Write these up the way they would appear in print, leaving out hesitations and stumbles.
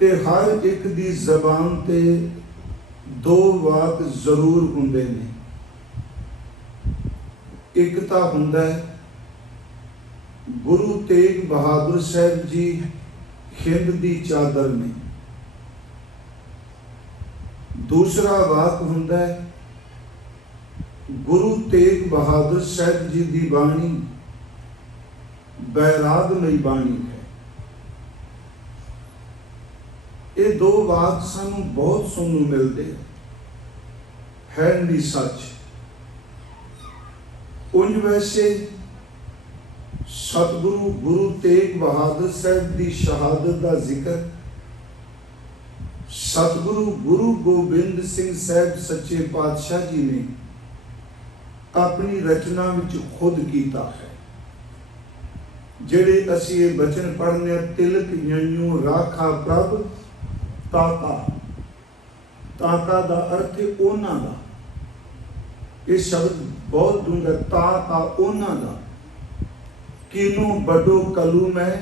ते हर एक दी जबान ते दो वाक जरूर हुंदे ने। एक तां हुंदा है गुरु तेग बहादुर साहब जी खिंद दी चादर ने। दूसरा वाक हुंदा है गुरु तेग बहादुर साहब जी दी बाणी बैरागमई बाणी है। ये दो वाक सानू बहुत सुनने मिलते है नहीं सच। उंज वैसे सतगुरु गुरु तेग बहादुर साहब की शहादत का जिक्र सतगुरु गुरु गोबिंद सिंह साहब सच्चे पातशाह जी ने अपनी रचना विच खुद किया है। जेड़े असी ये बचन पढ़ने तिलक यंयू राखा प्रभ ताका। ताका दा अर्थ है ओना दा। ये शब्द बहुत डूंगा। ताका ओना दा किनो बड़ो कलू में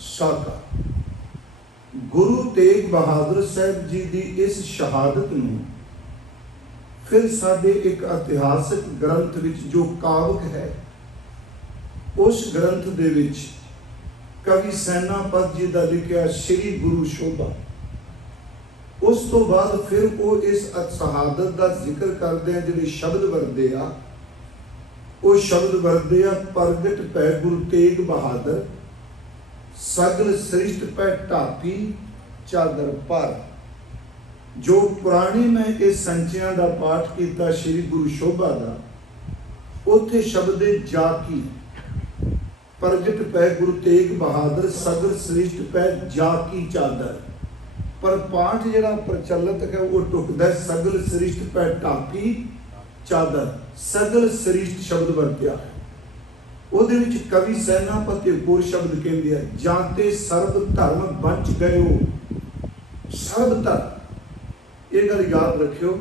साका। गुरु तेग बहादुर साहब जी की इस शहादत नूं फिर साडे एक इतिहासक ग्रंथ विच जो कावक है उस ग्रंथ दे विच कवि सैनापत जी का लिखिया श्री गुरु शोभा। उस तो बाद फिर वो इस शहादत का जिक्र करते हैं। जिहड़े शब्द वरते आ वो शब्द वरते आ प्रगट पै गुरु तेग बहादुर सगल सृष्ट पै ढापी चादर पर। जो पुरानी में इस संचियां का पाठ किया श्री गुरु शोभा का उत्थे शब्द जाकी प्रगट पै गुरु तेग बहादुर सगल सृष्ट पै जाकी चादर। पर पाठ जिहड़ा प्रचलित है वो टुकदा सगल सृष्ट पै ढापी चादर। सगल सृष्ट शब्द वरत्या है। ਉਹਦੇ ਵਿੱਚ कवि सैनापति होर शब्द कहते हैं जाते सर्व धर्म बच गए हो। सर्व धर्म ये गल याद रखियो।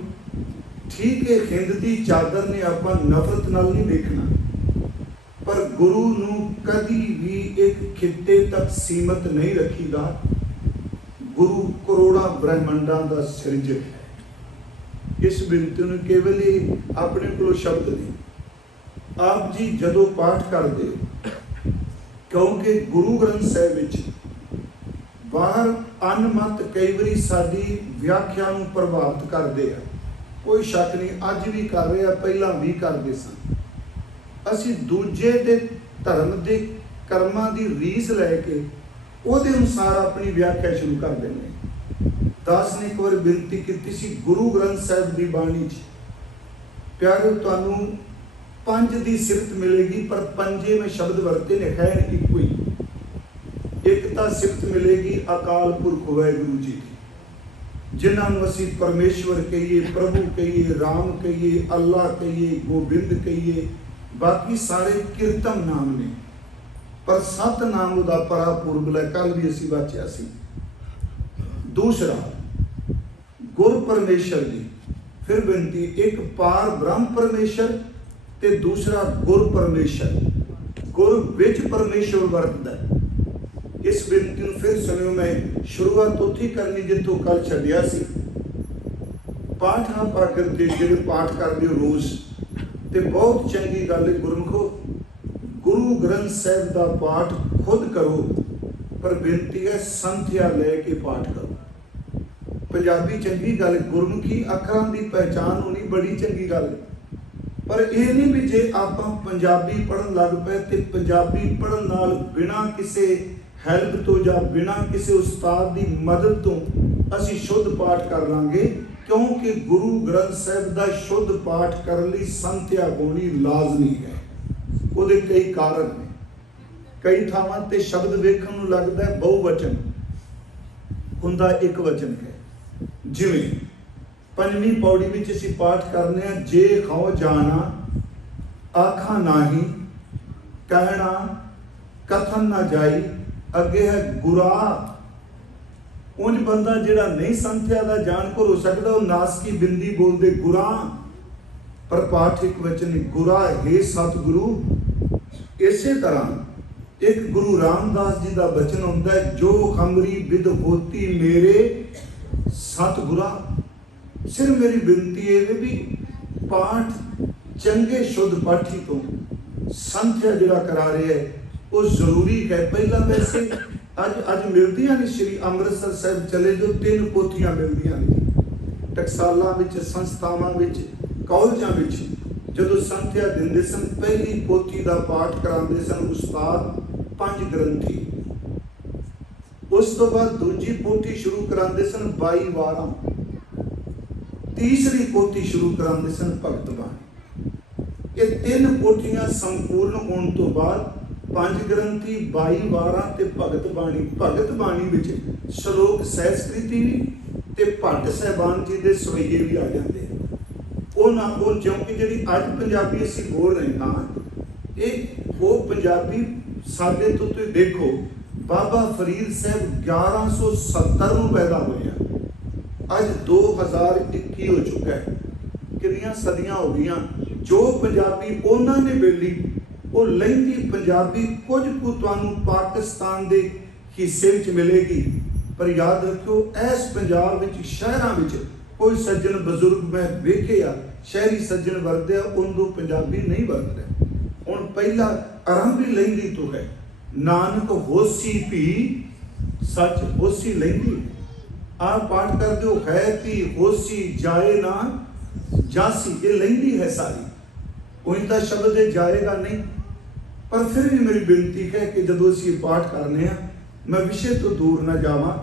ठीक है हिंद की चादर ने आपां नफरत नाल नहीं देखना पर गुरु नूं कदी भी एक खिते तक सीमित नहीं रखीदा। गुरु करोड़ा ब्रह्मंडा का सिरजक है। इस बिनती में केवल ही अपने को शब्द नहीं। आप जी जदों पाठ करते क्योंकि गुरु ग्रंथ साहिब विच बाहर अनमत कई बारी साडी व्याख्या नूं प्रभावित करते हैं। कोई शक नहीं अज भी कर रहे हैं पहला भी करते सन। असी दूजे दे धर्म के कर्मां की रीस लैके ਉਹਦੇ अनुसार अपनी व्याख्या शुरू कर देंगे। दास ने एक बार बेनती की सी गुरु ग्रंथ साहिब की बाणी प्यारे तुहानू पंज की सिफत मिलेगी पर पंजे में शब्द वरते ने खैर एक ही। एक तो सिफत मिलेगी अकाल पुरख वाहिगुरू जी की जिन्होंने असी परमेश्वर कहिए प्रभु कहिए राम कहिए अल्लाह कहिए गोबिंद कहिए बाकी सारे कीर्तन नाम ने पर सत नाम उदा परा पूर्व है। कल भी असी वाचिया सी। दूसरा गुर परमेश्वर की फिर बेनती एक पार ब्रह्म परमेश्वर ते दूसरा गुर परमेश्वर। गुर विच परमेश्वर वरतदा। इस बेनती में फिर सुनियो मैं शुरुआत उत्थे करनी जितों कल छड्डिया सी। पाठ ना पा करते जिहड़े पाठ करदे हो रोज़ ते बहुत चंगी गल है। गुरमुखो गुरु ग्रंथ साहिब का पाठ खुद करो पर बेनती है संथ्या लैके पाठ करो। पंजाबी चंगी गल गुरमुखी अखरां की पहचान होनी बड़ी चंगी गल है। पर यह नहीं भी जे आपां पंजाबी पढ़न लग पे तो पंजाबी पढ़न नाल बिना किसी हैल्प तो या बिना किसी उस्ताद की मदद तो असी शुद्ध पाठ कर लांगे क्योंकि गुरु ग्रंथ साहिब का शुद्ध पाठ करने लई संथ्या होनी लाजमी है। ਉਹਦੇ कई कारण ने। कई थावां ते शब्द वेखण नूं लगदा है बहुवचन हुंदा एक वचन है। जिवें पंजवीं पौड़ी विच असीं पाठ करने आ जे खाओ जाना आखा नाही कहना कथन ना जाई अगे है गुरा। उंज बंदा जिहड़ा नहीं संथ्या दा जानकार हो सकदा वो नास की बिंदी बोलदे गुरा पर पाठ एक वचन गुरा हे सतगुरु। इसे तरह एक गुरु रामदास जी का बचन होता है, जो हमरी विद होती मेरे सतगुरा। सिर्फ मेरी बिनती है भी पाठ चंगे शुद्ध पाठी तो संथ्या जिहड़ा करा रहे है वो जरूरी है। पहला वैसे अज मिलदियां ने, श्री अमृतसर साहिब चले जो 3 पोथियां मिलदियां ने टकसालां विच, संस्थावां विच, कॉलेजां विच। जदों संथ्या दिंदे सन पहली पोथी का पाठ करांदे सन उस्ताद पंज ग्रंथी, उस तो बाद दूजी पोथी शुरू करांदे सन 22 वारां, तीसरी पोथी शुरू करांदे सन भगत बाणी। ये 3 पोथियां संपूर्ण होने तो बाद पंज ग्रंथी 22 वारां ते भगत बाणी। भगत बाणी विच श्लोक सहस्कृति भी ते भट्ट साहिबान जी दे सवैये भी आ जाते हैं। उन्हां कोल क्योंकि जिहड़ी अज पंजाबी असीं बोल रहे हां ये वो पंजाबी साडे तो तुसीं देखो बाबा फरीद साहब 1170 ਨੂੰ पैदा होए, अज 2021 हो चुका है, कितनियां सदियां हो गईयां। जो पंजाबी उन्होंने बोली वो लहिंदी पंजाबी कुछ कुछ तुहानूं पाकिस्तान के हिस्से विच मिलेगी, पर याद रखियो इस पंजाब विच शहरां विच कोई सज्जन बजुर्ग मैं वेखे आ शहरी सज्जन वरते आ, उन्दों पंजाबी नहीं वरत रहे। हुण पहला आरंभ ही लहिंदी तो है, नानक होसी भी सच होसी लहिंदी। आप पाठ कर दो है भी होसी जाए ना जासी, ये लहिंदी है सारी, कोई तो शब्द है जाएगा नहीं। पर फिर भी मेरी बेनती है कि जदों असीं पाठ करने हैं, मैं विषय तो दूर ना जावां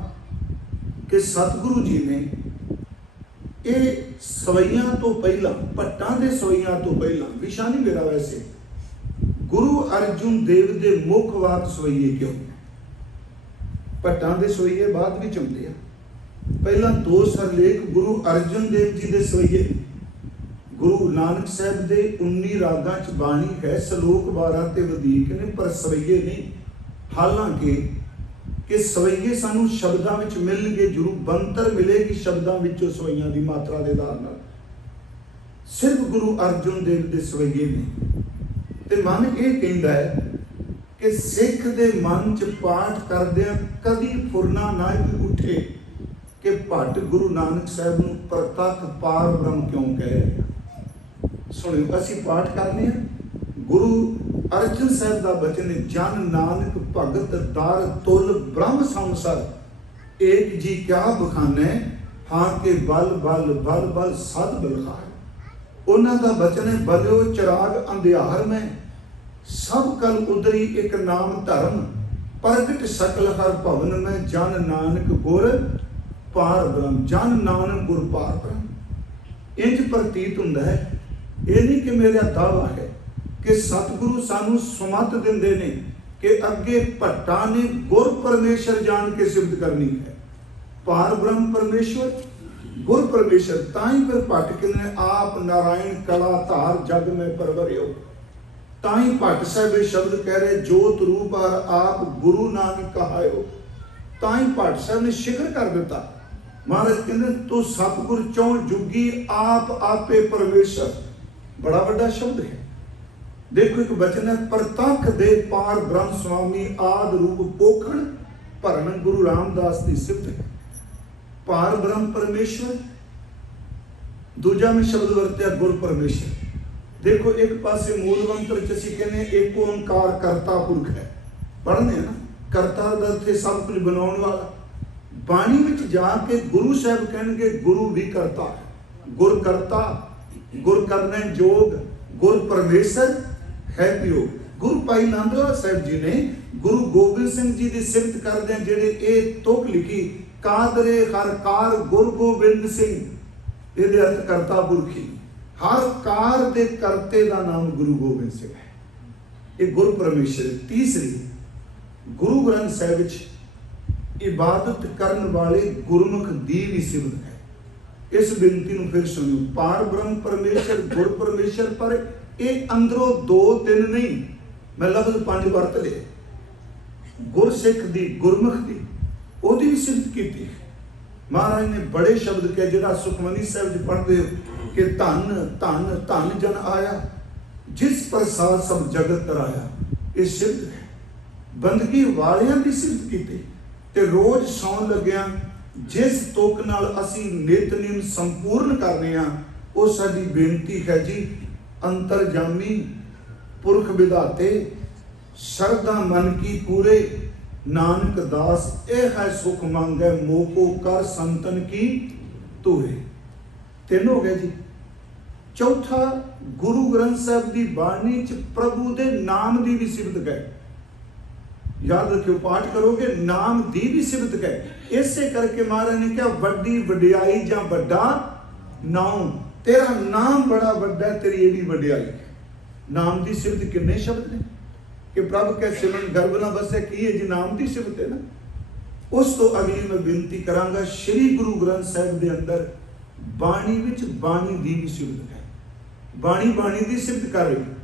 कि सतगुरु जी ने ये सवैयां तो पहला, भट्टां दे सवैयां तो पहला, विशा नहीं मेरा वैसे, गुरु अर्जुन देव दे मुख वाक सवैये क्यों? भट्टां दे सवैये बाद विच आउंदे आ, पहला 2 सरलेख गुरु अर्जुन देव जी दे सवैये। गुरु नानक साहब दे 19 रागां च बाणी है, सलोक 12 ते वधीक ने, पर सवैये नहीं। हालांकि कि सवैये सानू शब्दां विच मिलणगे, जरूर बनतर मिलेगी शब्दां विचों सवैयां दी मात्रा दे आधार नाल। सिर्फ गुरु अर्जुन देव दे सवैये ने। ते मन ये कहता है कि सिख दे मन च पाठ करदिआं कदी फुरना ना भी उठे कि भट्ट गुरु नानक साहब नूं प्रतख पार ब्रह्म क्यों कह रहे। सुनियो असीं पाठ करने हैं, गुरु अर्जन साहब का बचन है, जन नानक भगत दार तुल ब्रह्म संसार, एक जी क्या बखाने हाँ के बल बल बल बल सद बलखार। उन्हां दा बचन है, बलियो चिराग अंधियार में सब कल उदरी एक नाम धर्म, प्रगट सकल हर भवन में जन नानक गुर पार ब्रह्म। जन नानक गुर पार ब्रह्म इंज प्रतीत हुंदा है। ये नहीं कि मेरा दावा है कि सतगुरु सानू सुमत दिंदे ने कि अगे भट्टा ने गुर परमेश्वर जान के सिफत करनी है। पार ब्रह्म परमेश्वर गुर परमेश्वर, ताई फिर भट्ट कहने आप नारायण कला धार जग में परवरियो। ताई भट्ट साहब ये शब्द कह रहे जोत रूप हर आप गुरु नानक कहायो। ताई भट्ट साहब ने शिखर कर दिता। महाराज कहते तो सतगुर चौं जुगी आप आपे परमेश्वर, बड़ा बड़ा शब्द है। देखो एक वचन है, प्रतख दे पार ब्रह्म स्वामी आद रूप पोखण भरण, गुरु रामदास की सिफत है। पार ब्रह्म परमेश्वर, दूजा में शब्द वरत्या गुर परमेश्वर। देखो एक पासे मूल मंत्र च असीं कहने एक ओंकार करता पुरख है, पढ़ने ना, करता दा अर्थ है सब कुछ बनाउण वाला। बाणी विच जाके गुरु साहब कहणगे गुरु भी करता है, गुर करता, गुर करने जोग, गुर परमेश्वर है पियो। गुरु भाई नंदलाल साहब जी ने गुरु गोबिंद सिंह जी की सिफत करदे जिहड़े ये तुक लिखी, कादरे हर कार गुर गोबिंद सिंह, ये अर्थ करता पुरखी। हर कार दे करते का नाम गुरु गोबिंद सिंह है, ये गुरु परमेश्वर। तीसरी गुरु ग्रंथ साहिब विच इबादत करने वाले गुरमुख दी भी सिफत है। इस बिनती को फिर सुनियो, पार ब्रह्म परमेश्वर गुर परमेश्वर, पर ये अंदरों 2-3 नहीं, मैं लफ्ज 5 वरत ले। गुरसिख दी गुरमुख दी ओदी भी सिफत की। महाराज ने बड़े शब्द कहे, जिहड़ा सुखमनी साहिब पढ़ते हो कि धन धन धन जन आया जिस प्रसाद सब जगत कराया, ये सिफत है। बंदगी वालियां दी सिफत कीती ते रोज सौण लग्या जिस तुक नाल असी नितनेम संपूर्ण कर रहे हैं वो साडी बेनती है जी। अंतरजामी पुरख विधाते शरदा मन की पूरे नानक दास ए है सुख मांगे मोको कर संतन की तूरे। तीन हो गए जी। चौथा गुरु ग्रंथ साहब की बाणी च प्रभु दे नाम की भी सिफत गए। याद रखियो पाठ करोगे नाम दी भी सिफत गए। इसे करके महाराज ने क्या वड्डी वडियाई या बड़ा नाम तेरा नाम बड़ा बड़ा है तेरी एडी वडियाई है। नाम की सिफत किन्ने शब्द ने कि प्रभु के सिमरन गर्भ ना बसे की है जी नाम की सिफत है ना। उस तो अगली मैं बेनती करांगा श्री गुरु ग्रंथ साहब के अंदर बाणी विच बाणी दी भी सिफत है। बाणी बाणी की सिफत कर रही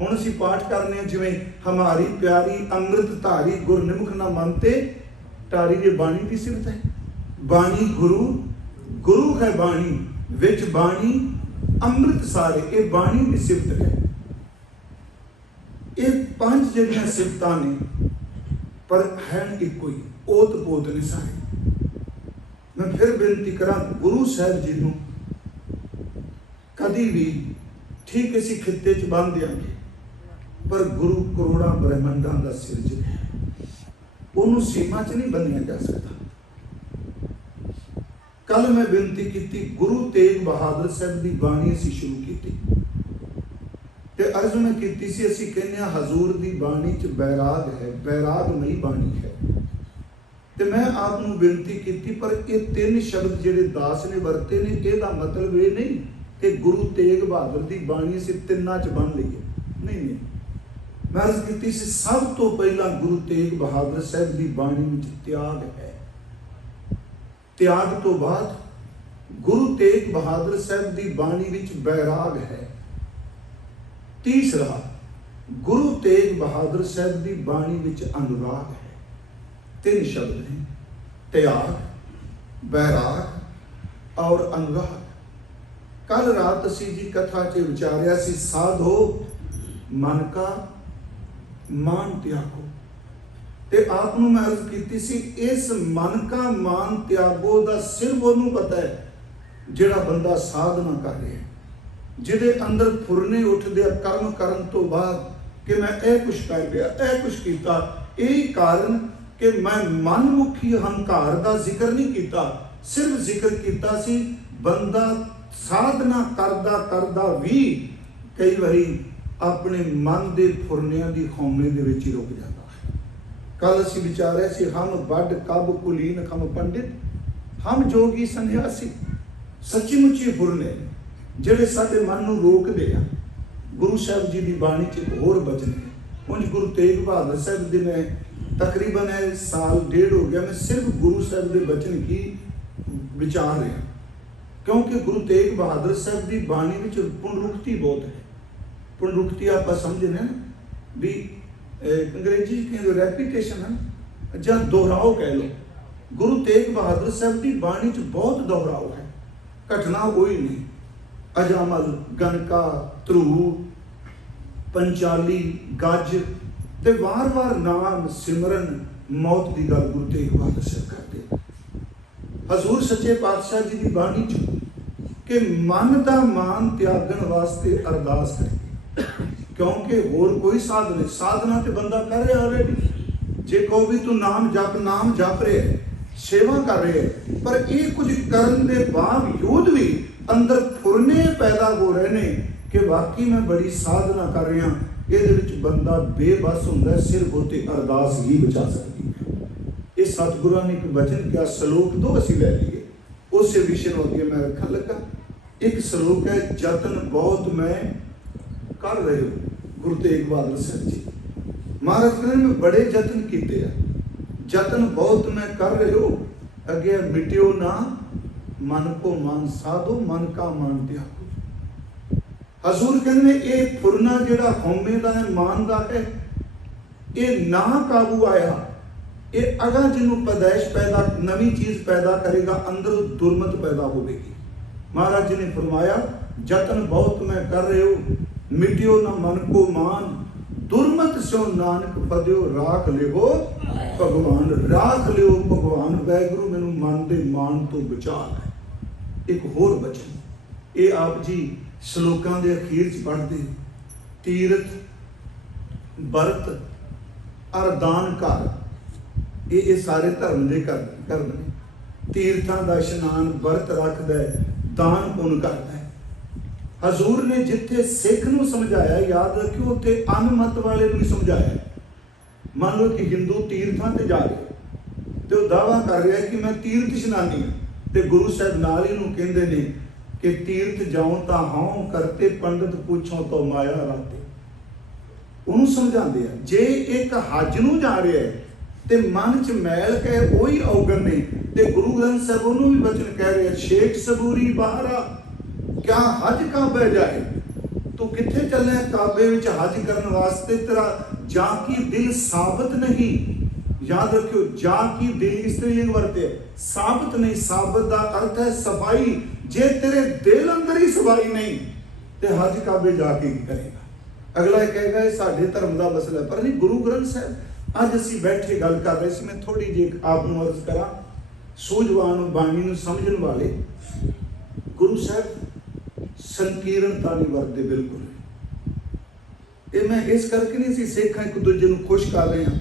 हुण असीं पाठ करने जिवें हमारी प्यारी अमृत धारी गुरनिमुख ना मनते टारी ये बाणी की सिफत है। बाणी गुरु गुरु है बाणी विच बाणी अमृत सारे ये बाणी की सिफत है। ये पांच जड़ियां सिफत ने पर है इको ही ओत पोत ने सारे। मैं फिर बेनती करा गुरु साहब जी नूं कदी भी ठीक इसी खिते च बन देंगे पर गुरु करोड़ा ब्रह्मंडा का सिरज है उन्होंने सीमा च नहीं बनिया जा सकता। कल मैं बेनती की गुरु तेग बहादुर साहब की बाणी असी शुरू की ते अर्ज मैं की सी असी कहने हजूर की बाणी च बैराग है बैरागमई बाणी है। ते मैं आपनूं बेनती की पर ये तीन शब्द जिहड़े दास ने वरते ने इहदा मतलब ये नहीं कि गुरु तेग बहादुर की बाणी असीं तिन्नां च बन लईए नहीं नहीं। मैं अर्ज की सब तो पहला गुरु तेग बहादुर साहब की बाणी में त्याग है। त्याग तो बाद गुरु तेग बहादुर साहब की बाणी में बैराग है। तीसरा गुरु तेग बहादुर साहब की बाणी में अनुराग है। तीन शब्द हैं त्याग बैराग और अनुराग। कल रात असी जी कथा च विचारिया सी साधो मन का मान त्यागो ते आपनूं मैं अर्ज कीती सी इस मन का मान त्यागो दा सिर्फ उहनूं पता है जिहड़ा बंदा साधना कर रहा है जिहदे अंदर फुरने उठदे कर्म करन तो बाद कि मैं ए कुछ कर गया ए कुछ कीता। यही कारण कि मैं मनमुखी हंकार का जिक्र नहीं किया सिर्फ जिक्र किया सी बंदा साधना करदा करदा भी कई बारी अपने मन के फुरनियां की खौमे दे विच ही रुक जाता है। कल असी विचारे सी हम बड़ कब कुलीन खम पंडित हम जोगी सन्यासी सच्ची मुच्ची फुरने जिहड़े साडे मन नूं रोकदे आ। गुरु साहब जी की बाणी च एक होर बचन है। उंज गुरु तेग बहादुर साहब जी ने तकरीबन साल डेढ़ हो गया मैं सिर्फ गुरु साहब के बचन की विचार रहा क्योंकि गुरु तेग बहादुर साहब की बाणी में पुनरुक्ति बहुत है। पुनरुक्ति आप समझने ना भी अंग्रेजी के रेपिटेशन है या दोहराव कह लो। गुरु तेग बहादुर साहब की बाणी च बहुत दोहराव है। घटना कोई नहीं अजामल गणका ध्रुव पंचाली गज ते वार वार नाम सिमरन मौत की गल गुरु तेग बहादुर साहब करते। हजूर सच्चे पातशाह जी की बाणी च कि मन का मान त्यागन वास्ते अरदास करेंगे क्योंकि होर कोई साधन नहीं। साधना तो बंदा कर रहा ऑलरेडी जे कहो भी तू नाम जप रहे है सेवा कर रहे है पर ये कुछ करने के बावजूद भी अंदर फुरने पैदा हो रहे ने कि वाकई मैं बड़ी साधना कर रहा ये बंदा बेबस होंगे सिर्फ होते अरदास ही बचा सकती है। इस सतगुरां ने एक वचन क्या श्लोक दो असी लै लीए उस विषय को अगे मैं रखन लगा। एक श्लोक है जतन बहुत मैं कर रहे हो गुरु तेग बहादुर साहब जी महाराज ने मैं बड़े जतन किए जतन बहुत मैं कर रहे हो अगे मिट्यो ना मन को मान साधो मन का मान त्यागो। हजूर कहने ये फुरना जिहड़ा हौमे दा है मान दा है ये ना काबू आया ये अगा जिन्हों पैदाइश पैदा नवी चीज पैदा करेगा अंदर दुर्मत पैदा होगी। महाराज जी ने फरमाया जतन बहुत मैं कर रहे हो मिट्यो ना मन को मान दुरमत स्यो नानक फदियो राख लियो भगवान। राख लियो भगवान। वैगुरु मैनू मन दे मान तो बचा लै। एक होर बचन ये आप जी श्लोकां दे अखीर च पढ़दे, तीरथ बरत अर दान कर, ये सारे धर्म के कर तीर्थां दा इशनान बरत रखदा है, दान पुण्य करता है। हजूर ने जिथे सिख नूं समझाया, याद रखियो उत्थे अनमत वाले नूं समझाया। मान लो कि हिंदू तीर्थां ते जा रहे ते वो दावा कर रहा है कि मैं तीर्थ इशनानी हाँ, ते गुरु साहब नाल ही नूं कहंदे ने कि तीर्थ जाऊं तां हां करते, पंडित पूछो तो माया राते। उन्होंने समझाते हैं जे एक हज नूं जा रहा है ते मन च मैल कहे वही औगण ने, ते गुरु ग्रंथ साहब उन्होंने भी वचन कह रहे हैं, शेख सबूरी बाहरा क्या हज काबे जाए। तू किथे चले काबे विच हज करने वास्ते, तेरा जा की दिल साबित नहीं। याद रखियो जा की दिल स्त्रीलिंग वरते साबित नहीं। साबित का अर्थ है सफाई। जे तेरे दिल अंदर ही सफाई नहीं ते हज काबे जाके की करेगा। अगला कहेगा ये साडे धर्म का मसला है, पर नहीं गुरु ग्रंथ साहब अज असीं बैठे गल कर रहे सी। मैं थोड़ी जी आपनूं अर्ज करा, सूझवान बाणी नूं समझण वाले। गुरु साहब संकीर्णता नहीं वरते बिल्कुल। ये मैं इस करके नहीं सी सिख एक दूजे नूं खुश कर रहे हैं।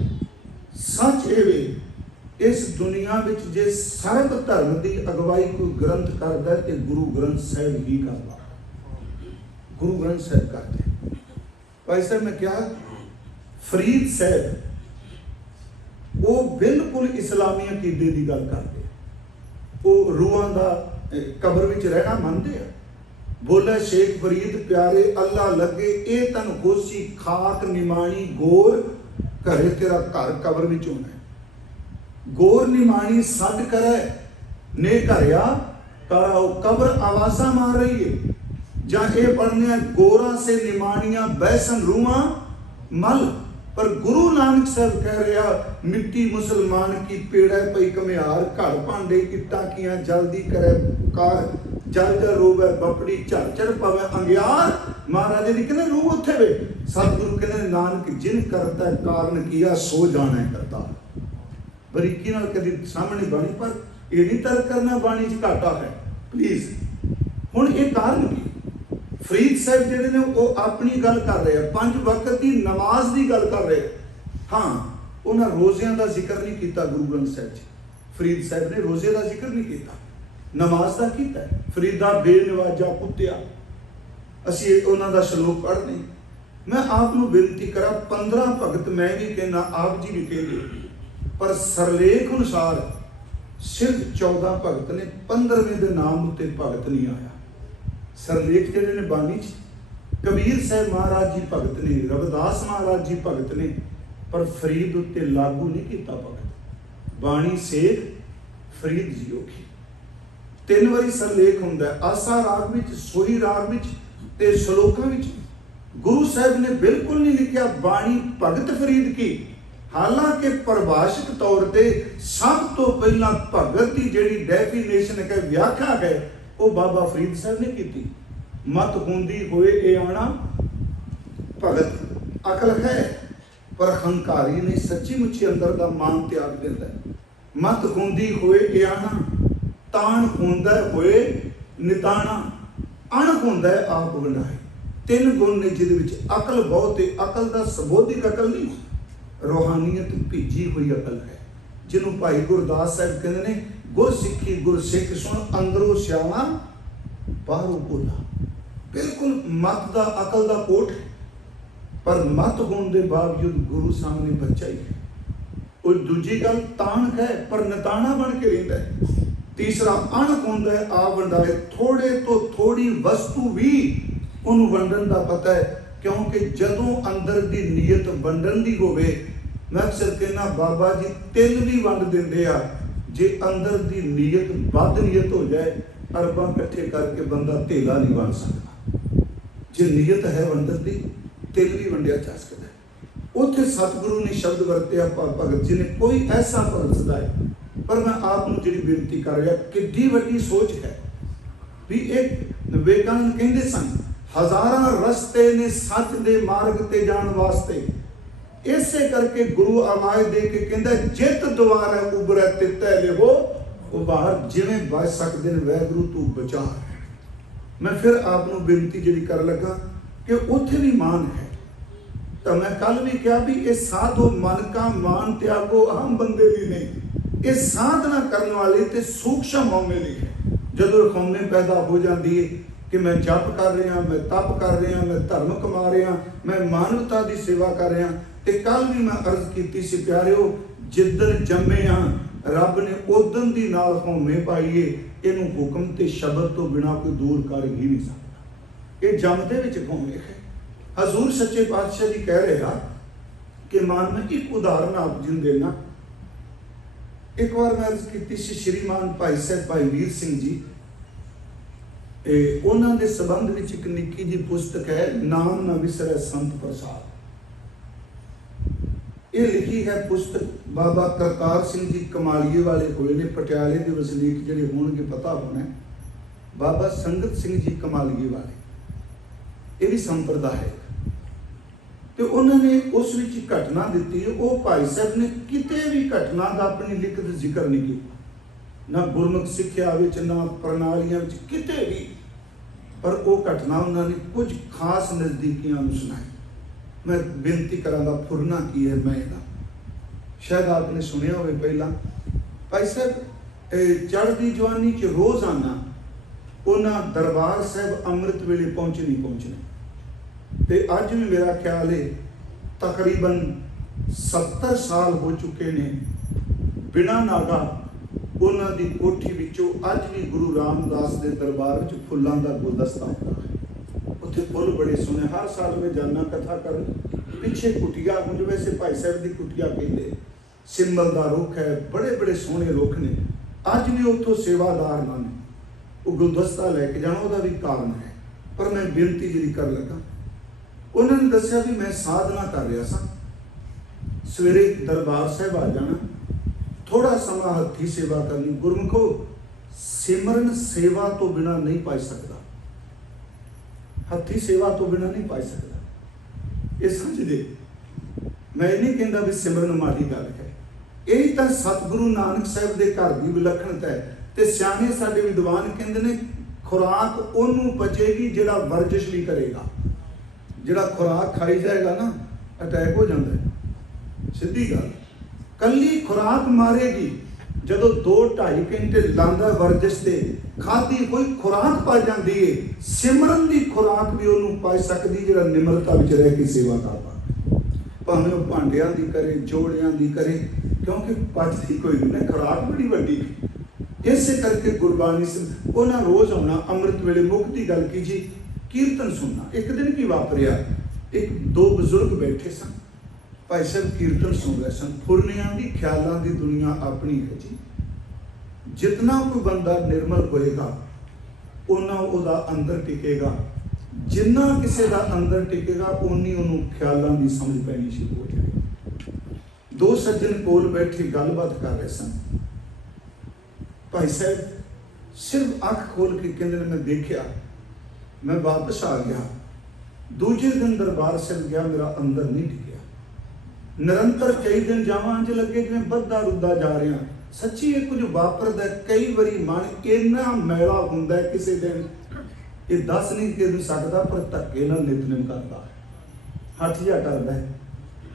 सच ये वे इस दुनिया विच जे सर्व धर्म की अगवाई कोई ग्रंथ करता है तो गुरु ग्रंथ साहब ही करता। गुरु ग्रंथ साहब करते। भाई साहब मैं क्या फरीद साहब वो बिल्कुल इस्लामी अकीदे की गल करते, वो रूहां दा कबर विच रहना मनते हैं। बोला शेख फरीद प्यारे अल्लाह लगे ए तन होसी खाक निमाणी गोर घरे तेरा घर कबर विच होना है। गोर निमाणी सद करे ने घरिया तारा कबर आवाजा मार रही है। ਜਾਂ ਇਹ पढ़ने गोरा से निमानिया बैसन रूमा मल। पर गुरु नानक साहब कह रहा मिट्टी मुसलमान की पेड़ा पई कमियार, घर भांडे इट्टा किया जल्दी करे कार, जल जल रोवे बपड़ी झर पवे अंगियार। महाराज जी कहते रूह उत्थे वे। सतगुरु कहते नानक जिन करता है कारण किया सो जाना है करता। बरीकी नाल कदी सामने बाणी, पर ये नहीं तर्क करना बाणी च घाटा है प्लीज। हुण ये कारण की फरीद साहब जिहड़े ने वो अपनी गल कर रहे हैं, 5 वक्त की नमाज की गल कर रहे हैं। हाँ उन्होंने रोज़ियां का जिक्र नहीं किया गुरु ग्रंथ साहब जी। फरीद साहब ने रोज़े का जिक्र नहीं किया, नमाज का किया। फरीदा बेनवाजा कुत्तिया असी उन्हों का श्लोक पढ़ने। मैं आपको बेनती करा 15 भगत मैं भी कहना आप जी भी कहते, पर सरलेख अनुसार सिर्फ 14 भगत ने, 15वें के नाम उत्ते भगत नहीं आया। सरलेख जिहड़े ने बाणी कबीर साहब महाराज जी भगत ने, रविदास महाराज जी भगत ने, पर फरीद उत्ते लागू नहीं किया भगत। बाणी सेठ फरीद जी होगी। 3 वारी सरलेख हुंदा है, आसा राग विच, सोही राग विच ते श्लोकां विच। गुरु साहब ने बिल्कुल नहीं लिखा बाणी भगत फरीद की। हालांकि परिभाषिक तौर पर सब तो पहला भगत की जिहड़ी डेफिनेशन है व्याख्या है वो बाबा फरीद साहब ने की। मत हुंदी होए ए आना भगत अकल है, पर हंकारी ने सच्ची मुच्ची अंदर का मान त्याग देता है। मत हुंदी होए ए आना, तान हुंदा होए निताना, अण हुंदा आप वंडाए। 3 गुण ने जिहदे विच अकल बहुत है। अकल का सबोधिक अकल नहीं, रूहानीयत भीजी हुई अकल है, जिन्होंने भाई गुरदास साहब कहते हैं गुर सिक्खी गुर सिख सुन अंदरों सियाणा बाहरों भोला। बिल्कुल मत का अकल का कोट, पर मत होने के बावजूद गुरु सामने बच्चा ही है। और दूजी गल तान है पर नताना बन के रहता है। तीसरा अण होंदा है आ वंडाए, थोड़े तो थोड़ी वस्तु भी उन्होंने वंडन का पता है, क्योंकि जदों अंदर की नीयत वंडन की होवे। मैं अक्सर कहना बाबा जी तिल भी वंड देंदे आ, जे अंदर की नीयत बद नीयत हो जाए अरबा इकट्ठे करके बंदा धेला नहीं बन सकता। जे नीयत है अंदर की तिल भी वंडिया जा सकता है। उत्थे सतगुरु ने शब्द वरत्या भगत जी ने, कोई ऐसा भगत सदाए। पर मैं आपको जी बेनती कर रहा कि वड्डी सोच है भी एक विवेकानंद कहते सन हज़ारां रस्ते ने सच दे मार्ग ते जाण वास्ते, इसे करके गुरु आवाज दे के कहता जित द्वार है उबरै तितै लिहो वो बाहर जिवें बच सकते हैं वैगुरु तू बचा। मैं फिर आपको बेनती जी कर लगा कि उत्थे भी मान है। तो मैं कल भी कहा भी ये साधु मन का मान त्यागो आम बंदे भी नहीं, ये साधना करने वाले तो सूक्ष्म होने लिए है। जो कौमे पैदा हो जाती है कि मैं जप कर रहा, मैं तप कर रहा, मैं धर्म कमा रहा, मैं मानवता की सेवा कर रहा। तो कल भी मैं अर्ज की सी प्यारिओ जिदन जमे हाँ रब ने उदन की नाल हौमे पाईए, इनू हुक्म ते शब्द तो बिना कोई दूर कर ही नहीं सकता। ये जमदे विच हौमे है। हजूर सच्चे पातशाह जी कह रहे हैं कि मान में एक उदाहरण आप जिन देना। एक बार मैं अर्ज की श्रीमान भाई साहब भाई वीर सिंह जी, उन्होंने के संबंध में एक निक्की जी पुस्तक है नाम न विसरै संत प्रसाद। ये लिखी है पुस्तक बाबा करतार सिंह जी कमालिए वाले हुए ने, पटियाले के वसनीक जिहड़े होणगे पता होना, बाबा संगत सिंह जी कमालिए वाले, ये भी संप्रदाय है। तो उन्होंने उस विच घटना दी है, वो भाई साहब ने किते भी घटना का अपनी लिखत जिक्र नहीं किया, ना गुरमुख सिक्ख्या विच ना प्रणालियां विच किते भी, पर वो घटना उन्होंने कुछ खास नज़दीकियां सुनाई। मैं बेनती करांगा फुरना की है मैं इहदा, शायद आपने सुनिया होवे। पहला भाई साहब चढ़दी जवानी च रोज़ाना उन्हां दरबार साहब अमृत वेले पहुंचे नहीं पहुंचने, तो अज भी मेरा ख्याल है तकरीबन 70 साल हो चुके ने बिना नागा उन्हां दी कोठी विचों अज भी गुरु रामदास के दरबार विच फुल्लां दा गुलदस्ता होता है। उत्थे फुल बड़े सोहने, हर साल मैं जाना कथा कर, पिछे कुटिया मुझे वैसे भाई साहब की कुटिया कहते, सिंबल का रुख है, बड़े बड़े सोहने रुख ने, अज भी उत्थों सेवादार ने वो गुलदस्ता लैके जाना, वह भी कारण है। पर मैं बेनती जी कर लगा, उन्होंने दसिया भी मैं साधना कर रहा सा, सवेरे दरबार साहब आ जाना, थोड़ा समा हथी सेवा करनी। गुरमुखो सिमरन सेवा तो बिना नहीं पाई सकता, हथी सेवा तो बिना नहीं पाई सकता। ये समझ दे, मैं नहीं कहता भी सिमरन माड़ी गल है, यही तो सतगुरु नानक साहब के घर की विलक्षणता है। तो सियाने साडे विद्वान कहते हैं खुराक उन्होंने पचेगी जिहड़ा वर्जिश भी करेगा। जिहड़ा खुराक खाई जाएगा ना अटैक हो जाता है, सीधी गल। कली खुराक मारेगी जदों 2-2.5 घंटे लांदा वर्जिश से खाधी कोई खुराक पा जाती है, सिमरन की खुराक भी उन्होंने पा सकती जिहड़ा निमरता विच रह के सेवा करता, भावें वह भांडियां दी करे जोड़ियां दी करे, क्योंकि पचती कोई नहीं, खुराक बड़ी वड्डी है। इसे करके गुरबाणी से उन्हें रोज़ आना, अमृत वेले मुख की गल की जी, कीर्तन सुनना। एक दिन की वापरिया, एक 2 बजुर्ग बैठे सन, भाई साहब कीर्तन सुन रहे सन। फुरनियां की ख्यालों की दुनिया अपनी है जी, जितना कोई बंदा निर्मल होएगा उन्ना उहदा अंदर टिकेगा, जिन्ना किसी का अंदर टिकेगा उन्नी उन्होंने ख्यालों की समझ पैनी शुरू हो जाएगी। 2 सज्जन कोल बैठे गलबात कर रहे सन, भाई साहब सिर्फ अख खोल के कहते मैं देखा, मैं वापस आ गया। दूजे दिन दरबार साहब गया, मेरा अंदर नहीं टिकया। निरंतर कई दिन जावां इंज लगे जिवें बद्धा रुद्धा जा रहा। सच्ची ये कुछ वापरदा, कई बारी मन इन्ना मैला हुंदा है किसी दिन, ये दस नहीं कह सकता, पर धक्के नाल नितनेम करदा, हथ जा करदा है,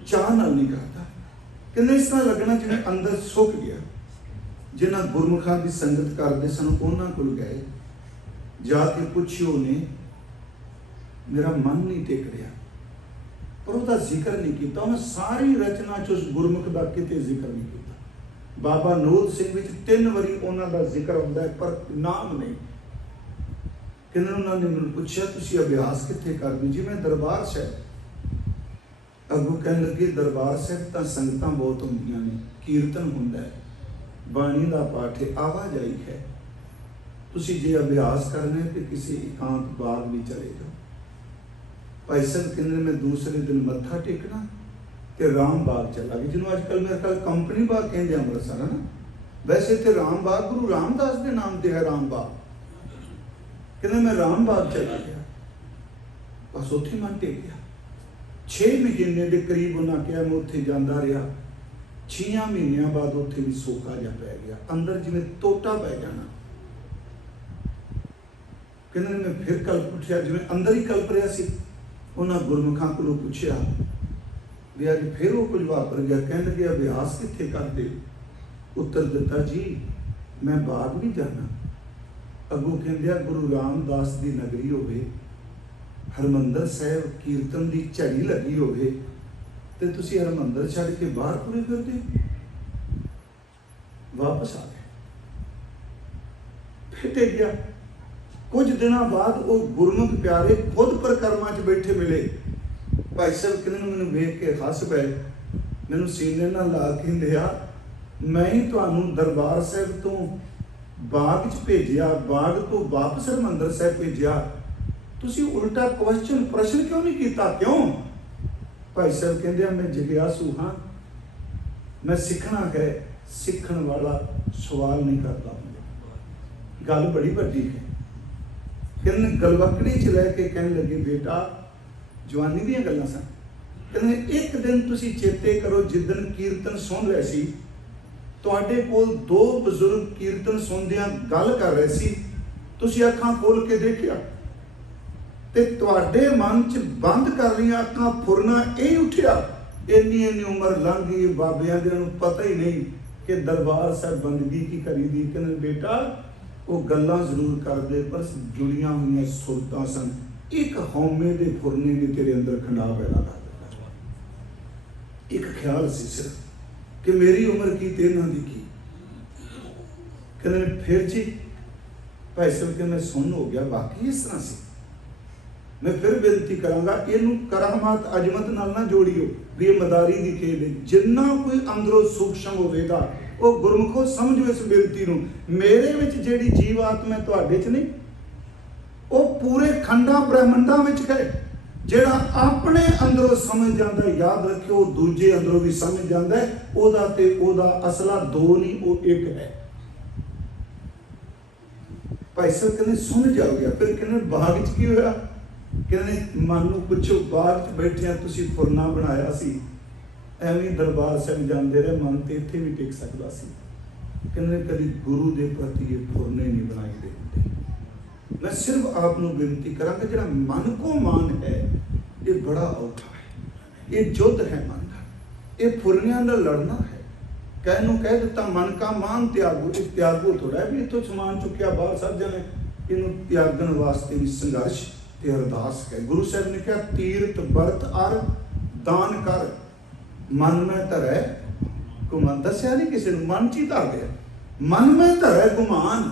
चाह नाल नहीं करता। कहते इस तरह लगना जिवें अंदर सुक गया। जिन्हें गुरमुखां की संगत करते सन उन्हां कोल गए, जाके पुछियो ने मेरा मन नहीं टिक रहा, पर उसका जिक्र नहीं किया। उन्हें सारी रचना च उस गुरमुख का किते जिक्र नहीं किया। बाबा नूर सिंह विच 3 बारी उन्होंने जिक्र होता है, पर नाम नहीं। कहते उन्होंने मैंने पूछा तुसीं अभ्यास कित्थे करदे जी? मैं दरबार साहब। अगू कहन लगे दरबार साहब तो संगतां बहुत होंदियां ने, कीर्तन हुंदा है, बाणी का पाठ है, आवाजाई है, तुसी जे अभ्यास करना है कि किसी एकांत बाग भी चले जाओ। भाई साहब कहते मैं दूसरे दिन मत्था टेकना तो राम बाग चला गया, जिन्होंने अजकल मेरे ख्याल कंपनी बाग कहते अमृतसर है ना, वैसे तो राम बाग गुरु रामदास के नाम से है राम बाग। कहते मैं राम बाग चला गया, बस उत्थे मन टेक गया। 6 ਮਹੀਨੇ ਦੇ ਕਰੀਬ ਉਹਨਾਂ ਕਿਹਾ ਮੈਂ ਉੱਥੇ ਜਾਂਦਾ ਰਿਹਾ। 6 ਮਹੀਨਿਆਂ ਬਾਅਦ ਉੱਥੇ ਵੀ ਸੋਕਾ ਜਿਹਾ ਪੈ ਗਿਆ, ਅੰਦਰ ਜਿਵੇਂ ਟੋਟਾ ਪੈ ਜਾਣਾ। ਕਹਿੰਦੇ ਮੈਂ ਫਿਰ ਕਲਪ ਉੱਠਿਆ, ਜਿਵੇਂ ਅੰਦਰ ਹੀ ਕਲਪ ਰਿਹਾ ਸੀ। ਉਹਨਾਂ ਗੁਰਮੁਖਾਂ ਕੋਲੋਂ ਪੁੱਛਿਆ ਵੀ ਅੱਜ ਫਿਰ ਉਹ ਕੁਝ ਵਾਪਰ ਗਿਆ। ਕਹਿਣ ਲੱਗੇ ਅਭਿਆਸ ਕਿੱਥੇ ਕਰਦੇ? ਉੱਤਰ ਦਿੱਤਾ ਜੀ ਮੈਂ ਬਾਗ ਵੀ ਜਾਣਾ। ਅੱਗੋਂ ਕਹਿੰਦੇ ਆ ਗੁਰੂ ਰਾਮਦਾਸ ਦੀ ਨਗਰੀ ਹੋਵੇ, ਹਰਮੰਦਰ ਸਾਹਿਬ ਕੀਰਤਨ ਦੀ ਝੜੀ ਲੱਗੀ ਹੋਵੇ ਤੇ ਤੁਸੀਂ ਹਰਮੰਦਰ ਛੱਡ ਕੇ ਬਾਹਰ ਤੁਰੇ ਫਿਰਦੇ। ਵਾਪਸ ਆ ਗਏ, ਫਿਰ ਤੇ ਗਿਆ। ਕੁਝ ਦਿਨਾਂ ਬਾਅਦ ਉਹ ਗੁਰਮੁਖ ਪਿਆਰੇ ਖੁਦ ਪਰਿਕਰਮਾ 'ਚ ਬੈਠੇ ਮਿਲੇ। ਭਾਈ ਸਾਹਿਬ ਕਹਿੰਦੇ ਮੈਨੂੰ ਵੇਖ ਕੇ ਹੱਸ ਪਏ, ਮੈਨੂੰ ਸੀਨੇ ਨਾਲ ਲਾ ਕੇ ਲਿਆ, ਮੈਂ ਹੀ ਤੁਹਾਨੂੰ ਦਰਬਾਰ ਸਾਹਿਬ ਤੋਂ ਬਾਗ 'ਚ ਭੇਜਿਆ, ਬਾਗ ਤੋਂ ਵਾਪਸ ਹਰਿਮੰਦਰ ਸਾਹਿਬ ਭੇਜਿਆ, ਤੁਸੀਂ ਉਲਟਾ ਪ੍ਰਸ਼ਨ ਕਿਉਂ ਨਹੀਂ ਕੀਤਾ? ਕਿਉਂ? ਭਾਈ ਸਾਹਿਬ ਕਹਿੰਦੇ ਮੈਂ ਜਿਗਿਆਸੂ ਹਾਂ, ਮੈਂ ਸਿੱਖਣਾ ਹੈ, ਸਿੱਖਣ ਵਾਲਾ ਸਵਾਲ ਨਹੀਂ ਕਰਦਾ। ਗੱਲ ਬੜੀ ਵੱਡੀ ਹੈ। ਕਹਿੰਦੇ ਗਲਵਕੜੀ 'ਚ ਲੈ ਕੇ ਕਹਿਣ ਲੱਗੇ ਬੇਟਾ, ਜਵਾਨੀ ਦੀਆਂ ਗੱਲਾਂ ਸਨ। ਕਹਿੰਦੇ ਇੱਕ ਦਿਨ ਤੁਸੀਂ ਚੇਤੇ ਕਰੋ, ਜਿੱਦਣ ਕੀਰਤਨ ਸੁਣ ਰਹੇ ਸੀ, ਤੁਹਾਡੇ ਕੋਲ 2 ਬਜ਼ੁਰਗ ਕੀਰਤਨ ਸੁਣਦਿਆਂ ਗੱਲ ਕਰ ਰਹੇ ਸੀ, ਤੁਸੀਂ ਅੱਖਾਂ ਖੋਲ ਕੇ ਦੇਖਿਆ ਤੇ ਤੁਹਾਡੇ ਮਨ 'ਚ ਬੰਦ ਕਰ ਲਈਆਂ ਅੱਖਾਂ, ਫੁਰਨਾ ਇਹ ਉੱਠਿਆ। ਇੰਨੀ ਉਮਰ ਲੰਘ ਗਈ, ਬਾਬਿਆਂ ਦੇ ਨੂੰ ਪਤਾ ਹੀ ਨਹੀਂ ਕਿ ਦਰਬਾਰ ਸਾਹਿਬ ਬੰਦਗੀ ਕੀ ਕਰੀਦੀ। ਕਹਿੰਦੇ ਬੇਟਾ ਉਹ ਗੱਲਾਂ ਜ਼ਰੂਰ ਕਰਦੇ ਪਰ ਜੁੜੀਆਂ ਹੋਈਆਂ ਸੁਰਤਾਂ ਸਨ। ਇੱਕ ਹਉਮੈ ਦੇ ਫੁਰਨੇ ਨੇ ਤੇਰੇ ਅੰਦਰ ਖੰਡਾ ਪੈਦਾ ਕਰ ਦਿੱਤਾ। ਇੱਕ ਖਿਆਲ ਸੀ ਸਿਰਫ ਕਿ ਮੇਰੀ ਉਮਰ ਕੀ ਤੇ ਇਹਨਾਂ ਦੀ ਕੀ। ਕਹਿੰਦੇ ਫਿਰ ਜੀ ਭਾਈ ਸਾਹਿਬ ਕਿ ਮੈਂ ਸੁਣ ਹੋ ਗਿਆ, ਵਾਕਈ ਇਸ ਤਰ੍ਹਾਂ ਸੀ। ਮੈਂ ਫਿਰ ਬੇਨਤੀ ਕਰਾਂਗਾ, ਇਹਨੂੰ ਕਰਾਮਾਤ ਅਜਮਤ ਨਾਲ ਨਾ ਜੋੜਿਓ ਵੀ ਇਹ ਮਦਾਰੀ ਦੀ ਖੇਡ ਹੈ। ਜਿੰਨਾ ਕੋਈ ਅੰਦਰੋਂ ਸੂਖਸ਼ਮ ਹੋਵੇਗਾ ਉਹ ਗੁਰਮੁਖੋ ਸਮਝੋ ਇਸ ਬੇਨਤੀ ਨੂੰ। ਮੇਰੇ ਵਿੱਚ ਜਿਹੜੀ ਜੀਵ ਆਤਮਾ ਤੁਹਾਡੇ 'ਚ ਨਹੀਂ, ਉਹ ਪੂਰੇ ਖੰਡਾਂ ਬ੍ਰਹਮੰਡਾਂ ਵਿੱਚ ਹੈ। ਜਿਹੜਾ ਆਪਣੇ ਅੰਦਰੋਂ ਸਮਝ ਜਾਂਦਾ, ਯਾਦ ਰੱਖਿਓ ਦੂਜੇ ਅੰਦਰੋਂ ਵੀ ਸਮਝ ਜਾਂਦਾ। ਉਹਦਾ ਤੇ ਉਹਦਾ ਅਸਲਾ 2 ਨਹੀਂ, ਉਹ 1 ਹੈ। ਭਾਈ ਸਾਹਿਬ ਕਹਿੰਦੇ ਸੁਣ ਜਾਓਗੇ। ਫਿਰ ਕਹਿੰਦੇ ਬਾਗ 'ਚ ਕੀ ਹੋਇਆ? ਕਹਿੰਦੇ ਮਨ ਨੂੰ ਪੁੱਛੋ, ਬਾਗ 'ਚ ਬੈਠਿਆ ਤੁਸੀਂ ਫੁਰਨਾ ਬਣਾਇਆ ਸੀ, ਐਵੇਂ ਦਰਬਾਰ ਸਾਹਿਬ ਜਾਂਦੇ ਰਹੇ, ਮਨ ਤੇ ਇੱਥੇ ਵੀ ਟਿਕ ਸਕਦਾ ਸੀ। ਕਹਿੰਦੇ ਕਦੀ ਗੁਰੂ ਦੇ ਪ੍ਰਤੀ ਇਹ ਫੁਰਨੇ ਨਹੀਂ ਬਣਾਈ ਦੇ ਹੁੰਦੇ। ਮੈਂ ਸਿਰਫ ਆਪ ਨੂੰ ਬੇਨਤੀ ਕਰਾਂਗਾ, ਜਿਹੜਾ ਮਨ ਕੋ ਮਾਨ ਹੈ ਇਹ ਬੜਾ ਔਖਾ ਹੈ। ਇਹ ਯੁੱਧ ਹੈ ਮਨ ਦਾ, ਇਹ ਫੁਰਨਿਆਂ ਦਾ ਲੜਨਾ ਹੈ। ਕਹਿ ਨੂੰ ਕਹਿ ਦਿੱਤਾ ਮਨ ਕਾ ਮਾਨ ਤਿਆਗੋ। ਇਹ ਤਿਆਗੋ ਥੋੜਾ ਵੀ ਇੱਥੋਂ ਸਮਾਨ ਚੁੱਕਿਆ ਬਾਹਰ ਸਭ ਜਣੇ, ਇਹਨੂੰ ਤਿਆਗਣ ਵਾਸਤੇ ਵੀ ਸੰਘਰਸ਼ ਤੇ ਅਰਦਾਸ ਹੈ। ਗੁਰੂ ਸਾਹਿਬ ਨੇ ਕਿਹਾ ਤੀਰਥ ਵਰਤ ਅਰ ਦਾਨ ਕਰ, ਮਨ ਮੈਂ ਧਰੈ ਗੁਮਾਨ। ਦੱਸਿਆ ਨਹੀਂ ਕਿਸੇ ਨੂੰ, ਮਨ 'ਚ ਹੀ ਧਰ ਗਿਆ, ਮਨ ਮੈਂ ਧਰੈ ਗੁਮਾਨ।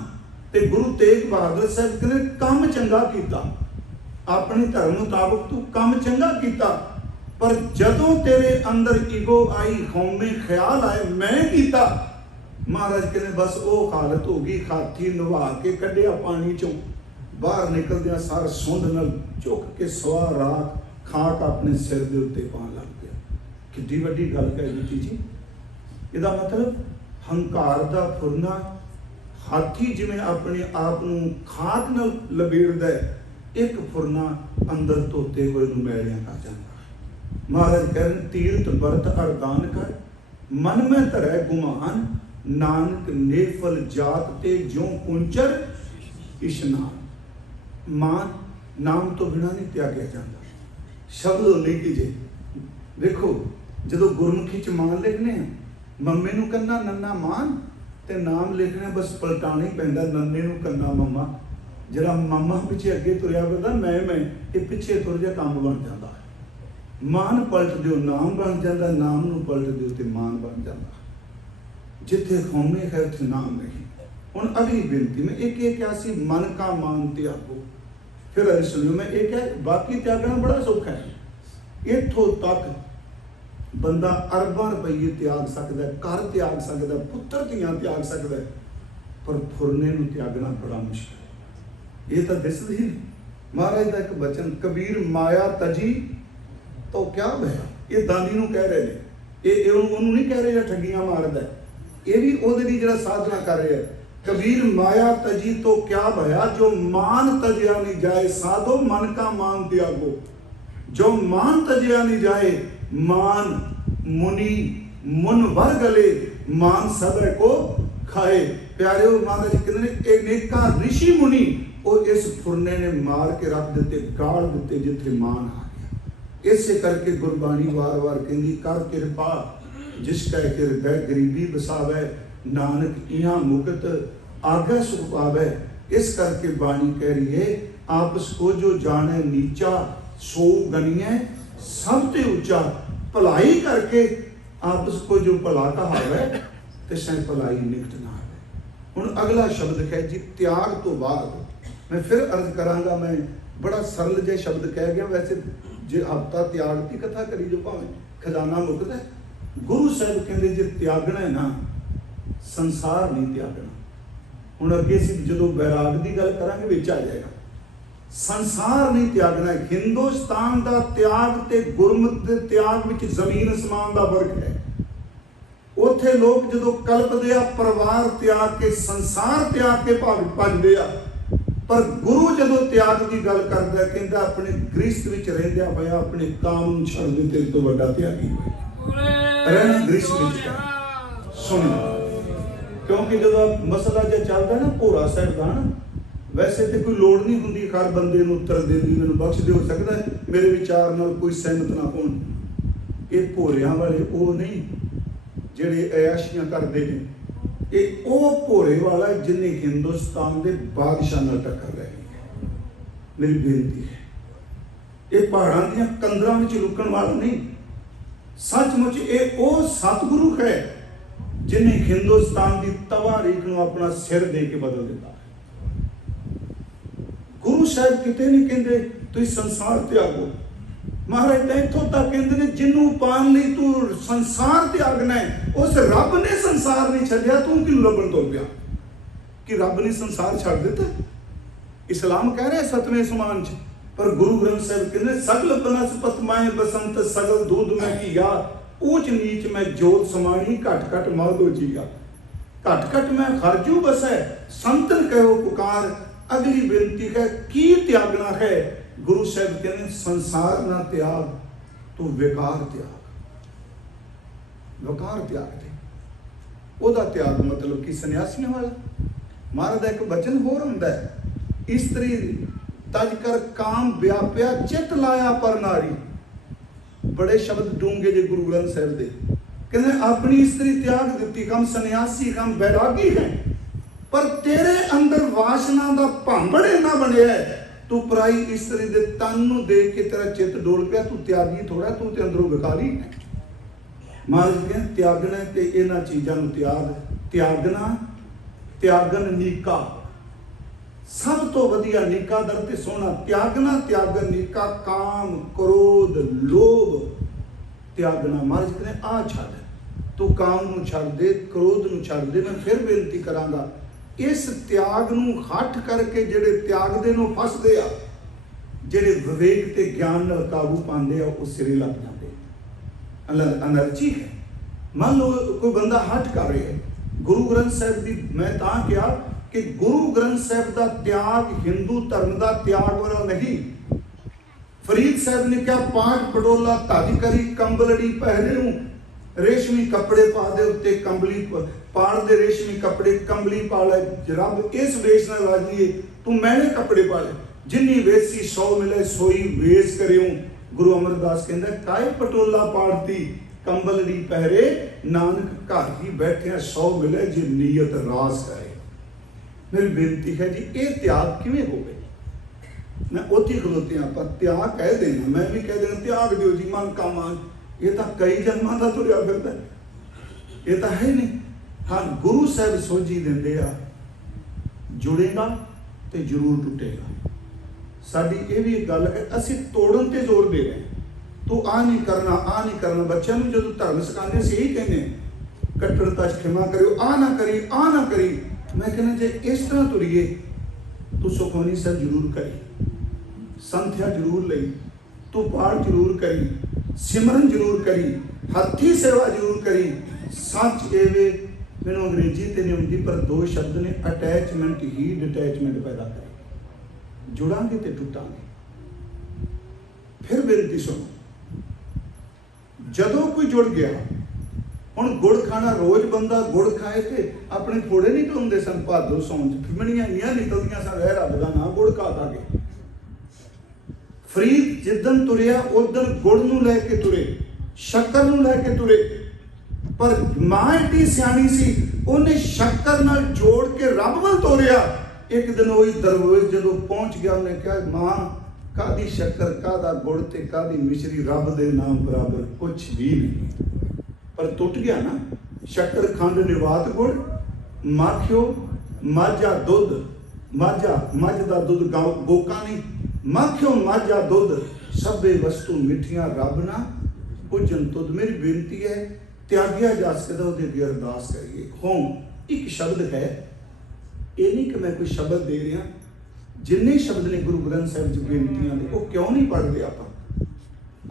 ਤੇ ਗੁਰੂ ਤੇਗ ਬਹਾਦਰ ਸਾਹਿਬ ਕਹਿੰਦੇ ਕੰਮ ਚੰਗਾ ਕੀਤਾ, ਆਪਣੇ ਧਰਮ ਮੁਤਾਬਕ ਤੂੰ ਕੰਮ ਚੰਗਾ ਕੀਤਾ, ਪਰ ਜਦੋਂ ਤੇਰੇ ਅੰਦਰ ਈਗੋ ਆਈ, ਹਉਮੈ ਖਿਆਲ ਆਏ ਮੈਂ ਕੀਤਾ, ਮਹਾਰਾਜ ਕਹਿੰਦੇ ਬਸ ਉਹ ਹਾਲਤ ਹੋ ਗਈ। ਹਾਥੀ ਨਵਾ ਕੇ ਕੱਢਿਆ ਪਾਣੀ 'ਚੋਂ, ਬਾਹਰ ਨਿਕਲਦਿਆਂ ਸਾਰ ਸੁੰਡ ਨਾਲ ਚੁੱਕ ਕੇ ਸਵਾ ਰਾਤ ਖਾਕ ਆਪਣੇ ਸਿਰ ਦੇ ਉੱਤੇ ਪਾਉਣ ਲੱਗ ਪਿਆ। ਕਿੱਡੀ ਵੱਡੀ ਗੱਲ ਕਹਿ ਦਿੱਤੀ ਜੀ। ਇਹਦਾ ਮਤਲਬ ਹੰਕਾਰ ਦਾ ਫੁਰਨਾ, ਹਾਥੀ ਜਿਵੇਂ ਆਪਣੇ ਆਪ ਨੂੰ ਖਾਕ ਨਾਲ ਲਬੇੜਦਾ ਹੈ, ਇੱਕ ਫੁਰਨਾ ਅੰਦਰ ਧੋਤੇ ਹੋਏ ਨੂੰ ਮੈਲਿਆਂ ਕਰ ਜਾਂਦਾ। ਮਹਾਰਾਜ ਕਹਿੰਦੇ ਤੀਰਥ ਵਰਤ ਅਰਦਾਨ ਕਰ, ਮਨ ਮੈਂ ਧਰੈ ਗੁਮਾਨ, ਨਾਨਕ ਨੇਫਲ ਜਾਤ ਤੇ ਜਿਉ ਕੁੰਚਰ ਇਸ਼ਨਾਨ। ਮਾਨ ਨਾਮ ਤੋਂ ਬਿਨਾਂ ਨਹੀਂ ਤਿਆਗਿਆ ਜਾਂਦਾ। ਸ਼ਬਦ ਨਹੀਂ ਕੀਜੇ। ਦੇਖੋ ਜਦੋਂ ਗੁਰਮੁਖੀ 'ਚ ਮਾਨ ਲਿਖਨੇ ਆ, ਮੰਮੇ ਨੂੰ ਕੰਨਾ ਨੰਨਾ ਮਾਨ, ਤੇ ਨਾਮ ਲਿਖਣਾ ਬਸ ਪਲਟਾਣਾ ਹੀ ਪੈਂਦਾ, ਨੰਨੇ ਨੂੰ ਕੰਨਾ ਮੰਮਾ। ਜਿਹੜਾ ਮਾਮਾ ਪਿੱਛੇ ਅੱਗੇ ਤੁਰਿਆ ਫਿਰਦਾ ਮੈਂ ਇਹ ਪਿੱਛੇ ਤੁਰ ਜਾ, ਕੰਮ ਬਣ ਜਾਂਦਾ। ਮਾਨ ਪਲਟ ਦਿਓ ਨਾਮ ਬਣ ਜਾਂਦਾ, ਨਾਮ ਨੂੰ ਪਲਟ ਦਿਓ ਤੇ ਮਾਨ ਬਣ ਜਾਂਦਾ। ਜਿੱਥੇ ਹਉਮੈ ਹੈ ਉੱਥੇ ਨਾਮ ਨਹੀਂ। ਹੁਣ ਅਗਲੀ ਬੇਨਤੀ ਮੈਂ ਇਹ ਕਿਹਾ ਸੀ, ਮਨ ਕਾ ਮਾਨ ਤਿਆਗੋ। ਫਿਰ ਅਰੇ ਸੁਣਿਓ, ਮੈਂ ਇਹ ਕਿਹਾ ਬਾਕੀ ਤਿਆਗਣਾ ਬੜਾ ਸੌਖਾ ਹੈ। ਇੱਥੋਂ ਤੱਕ ਬੰਦਾ ਅਰਬਾਂ ਰੁਪਈਏ ਤਿਆਗ ਸਕਦਾ, ਘਰ ਤਿਆਗ ਸਕਦਾ, ਪੁੱਤਰ ਧੀਆਂ ਤਿਆਗ ਸਕਦਾ, ਪਰ ਫੁਰਨੇ ਨੂੰ ਤਿਆਗਣਾ ਬੜਾ ਮੁਸ਼ਕਿਲ ਹੈ। ਇਹ ਤਾਂ ਦਿਸਦੀ ਨਹੀਂ। ਮਹਾਰਾਜ ਦਾ ਇੱਕ ਬਚਨ, ਕਬੀਰ ਮਾਇਆ ਤਜੀ ਤੋ ਕਿਆ ਹੋਇਆ। ਇਹ ਦਾਨੀ ਨੂੰ ਕਹਿ ਰਹੇ ਨੇ, ਇਹ ਉਹਨੂੰ ਨਹੀਂ ਕਹਿ ਰਹੇ ਜਿਹੜਾ ਠੱਗੀਆਂ ਮਾਰਦਾ, ਇਹ ਵੀ ਉਹਦੇ ਲਈ ਜਿਹੜਾ ਸਾਧਨਾ ਕਰ ਰਿਹਾ। ਕਬੀਰ ਮਾਇਆ ਤਜੀ ਤੋ ਕਿਆ ਭਇਆ, ਜੋ ਮਾਨ ਤਜਿਆ ਨਹੀਂ ਜਾਏ ਸਾਧੋ, ਮਨ ਕਾ ਮਾਨ ਤਿਆਗੋ। जो मान तजिया नहीं जाए, मान मुनि मुन वर गले, मान सब को खाए। प्यारे महाराज जी कहते अनेका ऋषि मुनि वो इस फुरने ने मार के रख दिते, गाल दिते जिथे मान आ गया। इसे करके गुरबाणी वार वार कहती कर कृपा जिसका हृदय गरीबी बसावे, नानक इहा मुकत आगे सुख पावे। इस करके बाणी कह रही है आपस को जो जाने नीचा, सो गनिए सब ते ऊंचा। भलाई करके आपस को जो भला कहावे, ते सै भलाई निकट ना आवे। हुण अगला शब्द है जी त्याग तो बाद। मैं फिर अर्ज करांगा, मैं बड़ा सरल जे शब्द कह गया, वैसे जे हफ्ता त्याग की कथा करी जो भावें खजाना मुकदा। गुरु साहब कहते जे त्यागना है ना, संसार नहीं त्यागना। हुण अगे असीं जदों बैराग की गल करांगे विच आ जाएगा। संसार नहीं त्यागना। हिंदुस्तान का त्याग ते गुरमत दे त्याग विच जमीन असमान का फर्क है। उत्थे लोग जदों कल्पदे आ परिवार त्याग के, संसार त्याग के भजदे आ, पर गुरु जदों त्याग की गल करदा कहंदा अपने गृहस्थ विच रहिंदिया होया अपने काम नूं छड्ड दे, तेरे तो वड्डा त्यागी रहना गृहस्थ विच। सुन, क्योंकि जदों मसला जो चलदा ना भोरा साहिब दा ना, वैसे तो कोई लोड़ नहीं हुंदी हर बंदे नूं उत्तर देण दी, मैनूं बख्श दे, हो सकदा है मेरे विचार नाल कोई सहमत ना होण। ये भोरियां वाले वो नहीं जिहड़े अयाशियां करदे ने, ये वो भोरे वाला जिन्हें हिंदुस्तान के बादशाह नाल टक्कर लै है। मेरी बेनती है, ये पहाड़ां दीयां कंदरां विच लुकण वाला नहीं, सचमुच ये वो सतगुरु है जिन्हें हिंदुस्तान की तवारीख नूं अपना सिर दे के बदल दिता। गुरु साहब किते नहीं कहते तुम संसार त्यागो। महाराज तो इतों तक कहते हैं जिन्हों पान लई तू संसार त्यागना है, उस रब ने संसार नहीं छड्डिया, तू कि लभण तुर पिया कि रब ने संसार छड्ड दिता। इस्लाम कह रहा है सतवें आसमान च, पर गुरु ग्रंथ साहब कहते सगल बनस्पत माए बसंत सगल दूध में किया, ऊंच नीच में जोत समाणी घट घट मौदो जिया। घट घट में खरजू बसै संतन कहो पुकार, अगली बेनती है की त्यागना है। गुरु साहब कहते संसार ना त्याग, तू विकार त्याग, विकार त्याग दे। ओदा त्याग मतलब कि सन्यासियों वाला। महाराज का एक वचन होर हुंदा है, स्त्री तज कर काम व्याप्या चित लाया पर नारी। बड़े शब्द डूंगे जे गुरु ग्रंथ साहब दे, कहते अपनी स्त्री त्याग दी, हम सन्यासी हम बैरागी हैं, पर तेरे अंदर वासना का भांबड़ इन्ना बनया है, तू पराई स्त्री दे तन नूं देख के तेरा चित डोल पिया, तू त्यागी थोड़ा, तू ते अंदरों विकारी है। महाराज कहते त्यागना ते इन्हां चीज़ां नूं त्यागना, त्यागन नीका सब तो वधिया नीका दर ते सोहना। त्यागना त्यागन नीका, काम क्रोध लोभ त्यागना। महाराज कहते आ छड्ड, तू काम नूं छड्ड दे, क्रोध नूं छड्ड दे। मैं फिर बेनती करांगा, इस त्याग नूं हट करके जिहड़े त्यागदे नूं फसदे आ, जिहड़े विवेक ते ज्ञान नाल काबू पांदे आ, वो सिरे लग जांदे। एनर्जी है। मान लो कोई बंदा हट कर रहा है, गुरु ग्रंथ साहब की मैं तां कहा कि गुरु ग्रंथ साहब का त्याग हिंदू धर्म का त्याग वाला नहीं। फरीद साहब ने क्या पाठ पटोला धज करी, कंबलड़ी पहने, रेशमी कपड़े पा दे उत्ते कंबली पाड़ दे, रेशमी कपड़े कंबली पा ले, रब इस वेश नाल राजी है, तू मैंने कपड़े पा ले, जिन्नी वेसी 100 मिले सोई वेश करियो। गुरु अमरदास कहंदा काय पटोला पाड़ती कंबलड़ी पहरे, नानक घर ही बैठे 100 मिले जे नीयत रास करे। मेरी बेनती है जी, ये त्याग किवें हो गए? मैं उत्थे खलोते आप त्याग कह देना, मैं भी कह देना त्याग दिओ जी मन का मान, ये तो कई जन्मां दा तुरिया फिरदा, ये तो है नहीं। हाँ, गुरु साहब सोझी देंदे आ, जुड़ेगा तो जरूर टुटेगा। साडी ये भी एक गल है, असीं तोड़न ते जोर दे रहे, तू आ नहीं करना, आ नहीं करना। बच्चों को जो धर्म सिखाने से यही कहने कट्टरता क्षमा करियो, आ ना करी, आ ना करी। मैं कहना जे इस तरह तुरीए तू सुखमनी साहब जरूर करी, संध्या जरूर लई, तू पाठ जरूर करी, सिमरन जरूर करी, हथी सेवा जरूर करी। सच एवे मैनूं अंग्रेजी ते नहीं आउंदी, पर 2 शब्द ने, अटैचमेंट ही डिटैचमेंट पैदा करे। जुड़ांगे तो टुटांगे। फिर बेनती सुनो, जदों कोई जुड़ गया, हुण गुड़ खाना रोज बंदा गुड़ खाए तो अपने फोड़े नहीं ढोंदे सन, भादो सौन फिमणियां इंनियां निकलदियां सन, वह रब दा नाम गुड़ खा खा के। फरीद जिदन तुरिया उदन गुड़ नूं लैके तुरे, शक्कर नूं लैके तुरे, पर मां एडी सियाणी सी, उन्हें शक्कर नाल जोड़ के रब वल तोरिया। एक दिन वही दरवेश जदों पहुंच गया, उन्हें कहा मां कादी शक्कर कादा गुड़ ते कादी मिश्री, रब दे नाम बराबर कुछ भी नहीं। पर टुट गया ना, शक्कर खंड निवात गुड़, माखियो माझा दुध, माझा मझ दा दुध गोका नहीं, माखियो माझा दुध सबे वस्तु मिठियां रब ना पूजन तुद। मेरी बेनती है त्यागिया जा सकदा, उहदे अगे अरदास करिए। होम एक शब्द है, ये नहीं कि मैं कोई शब्द दे रहा, जिन्ने शब्द ने गुरु ग्रंथ साहिब जी बेनतियां ने, वो क्यों नहीं पढ़ते आप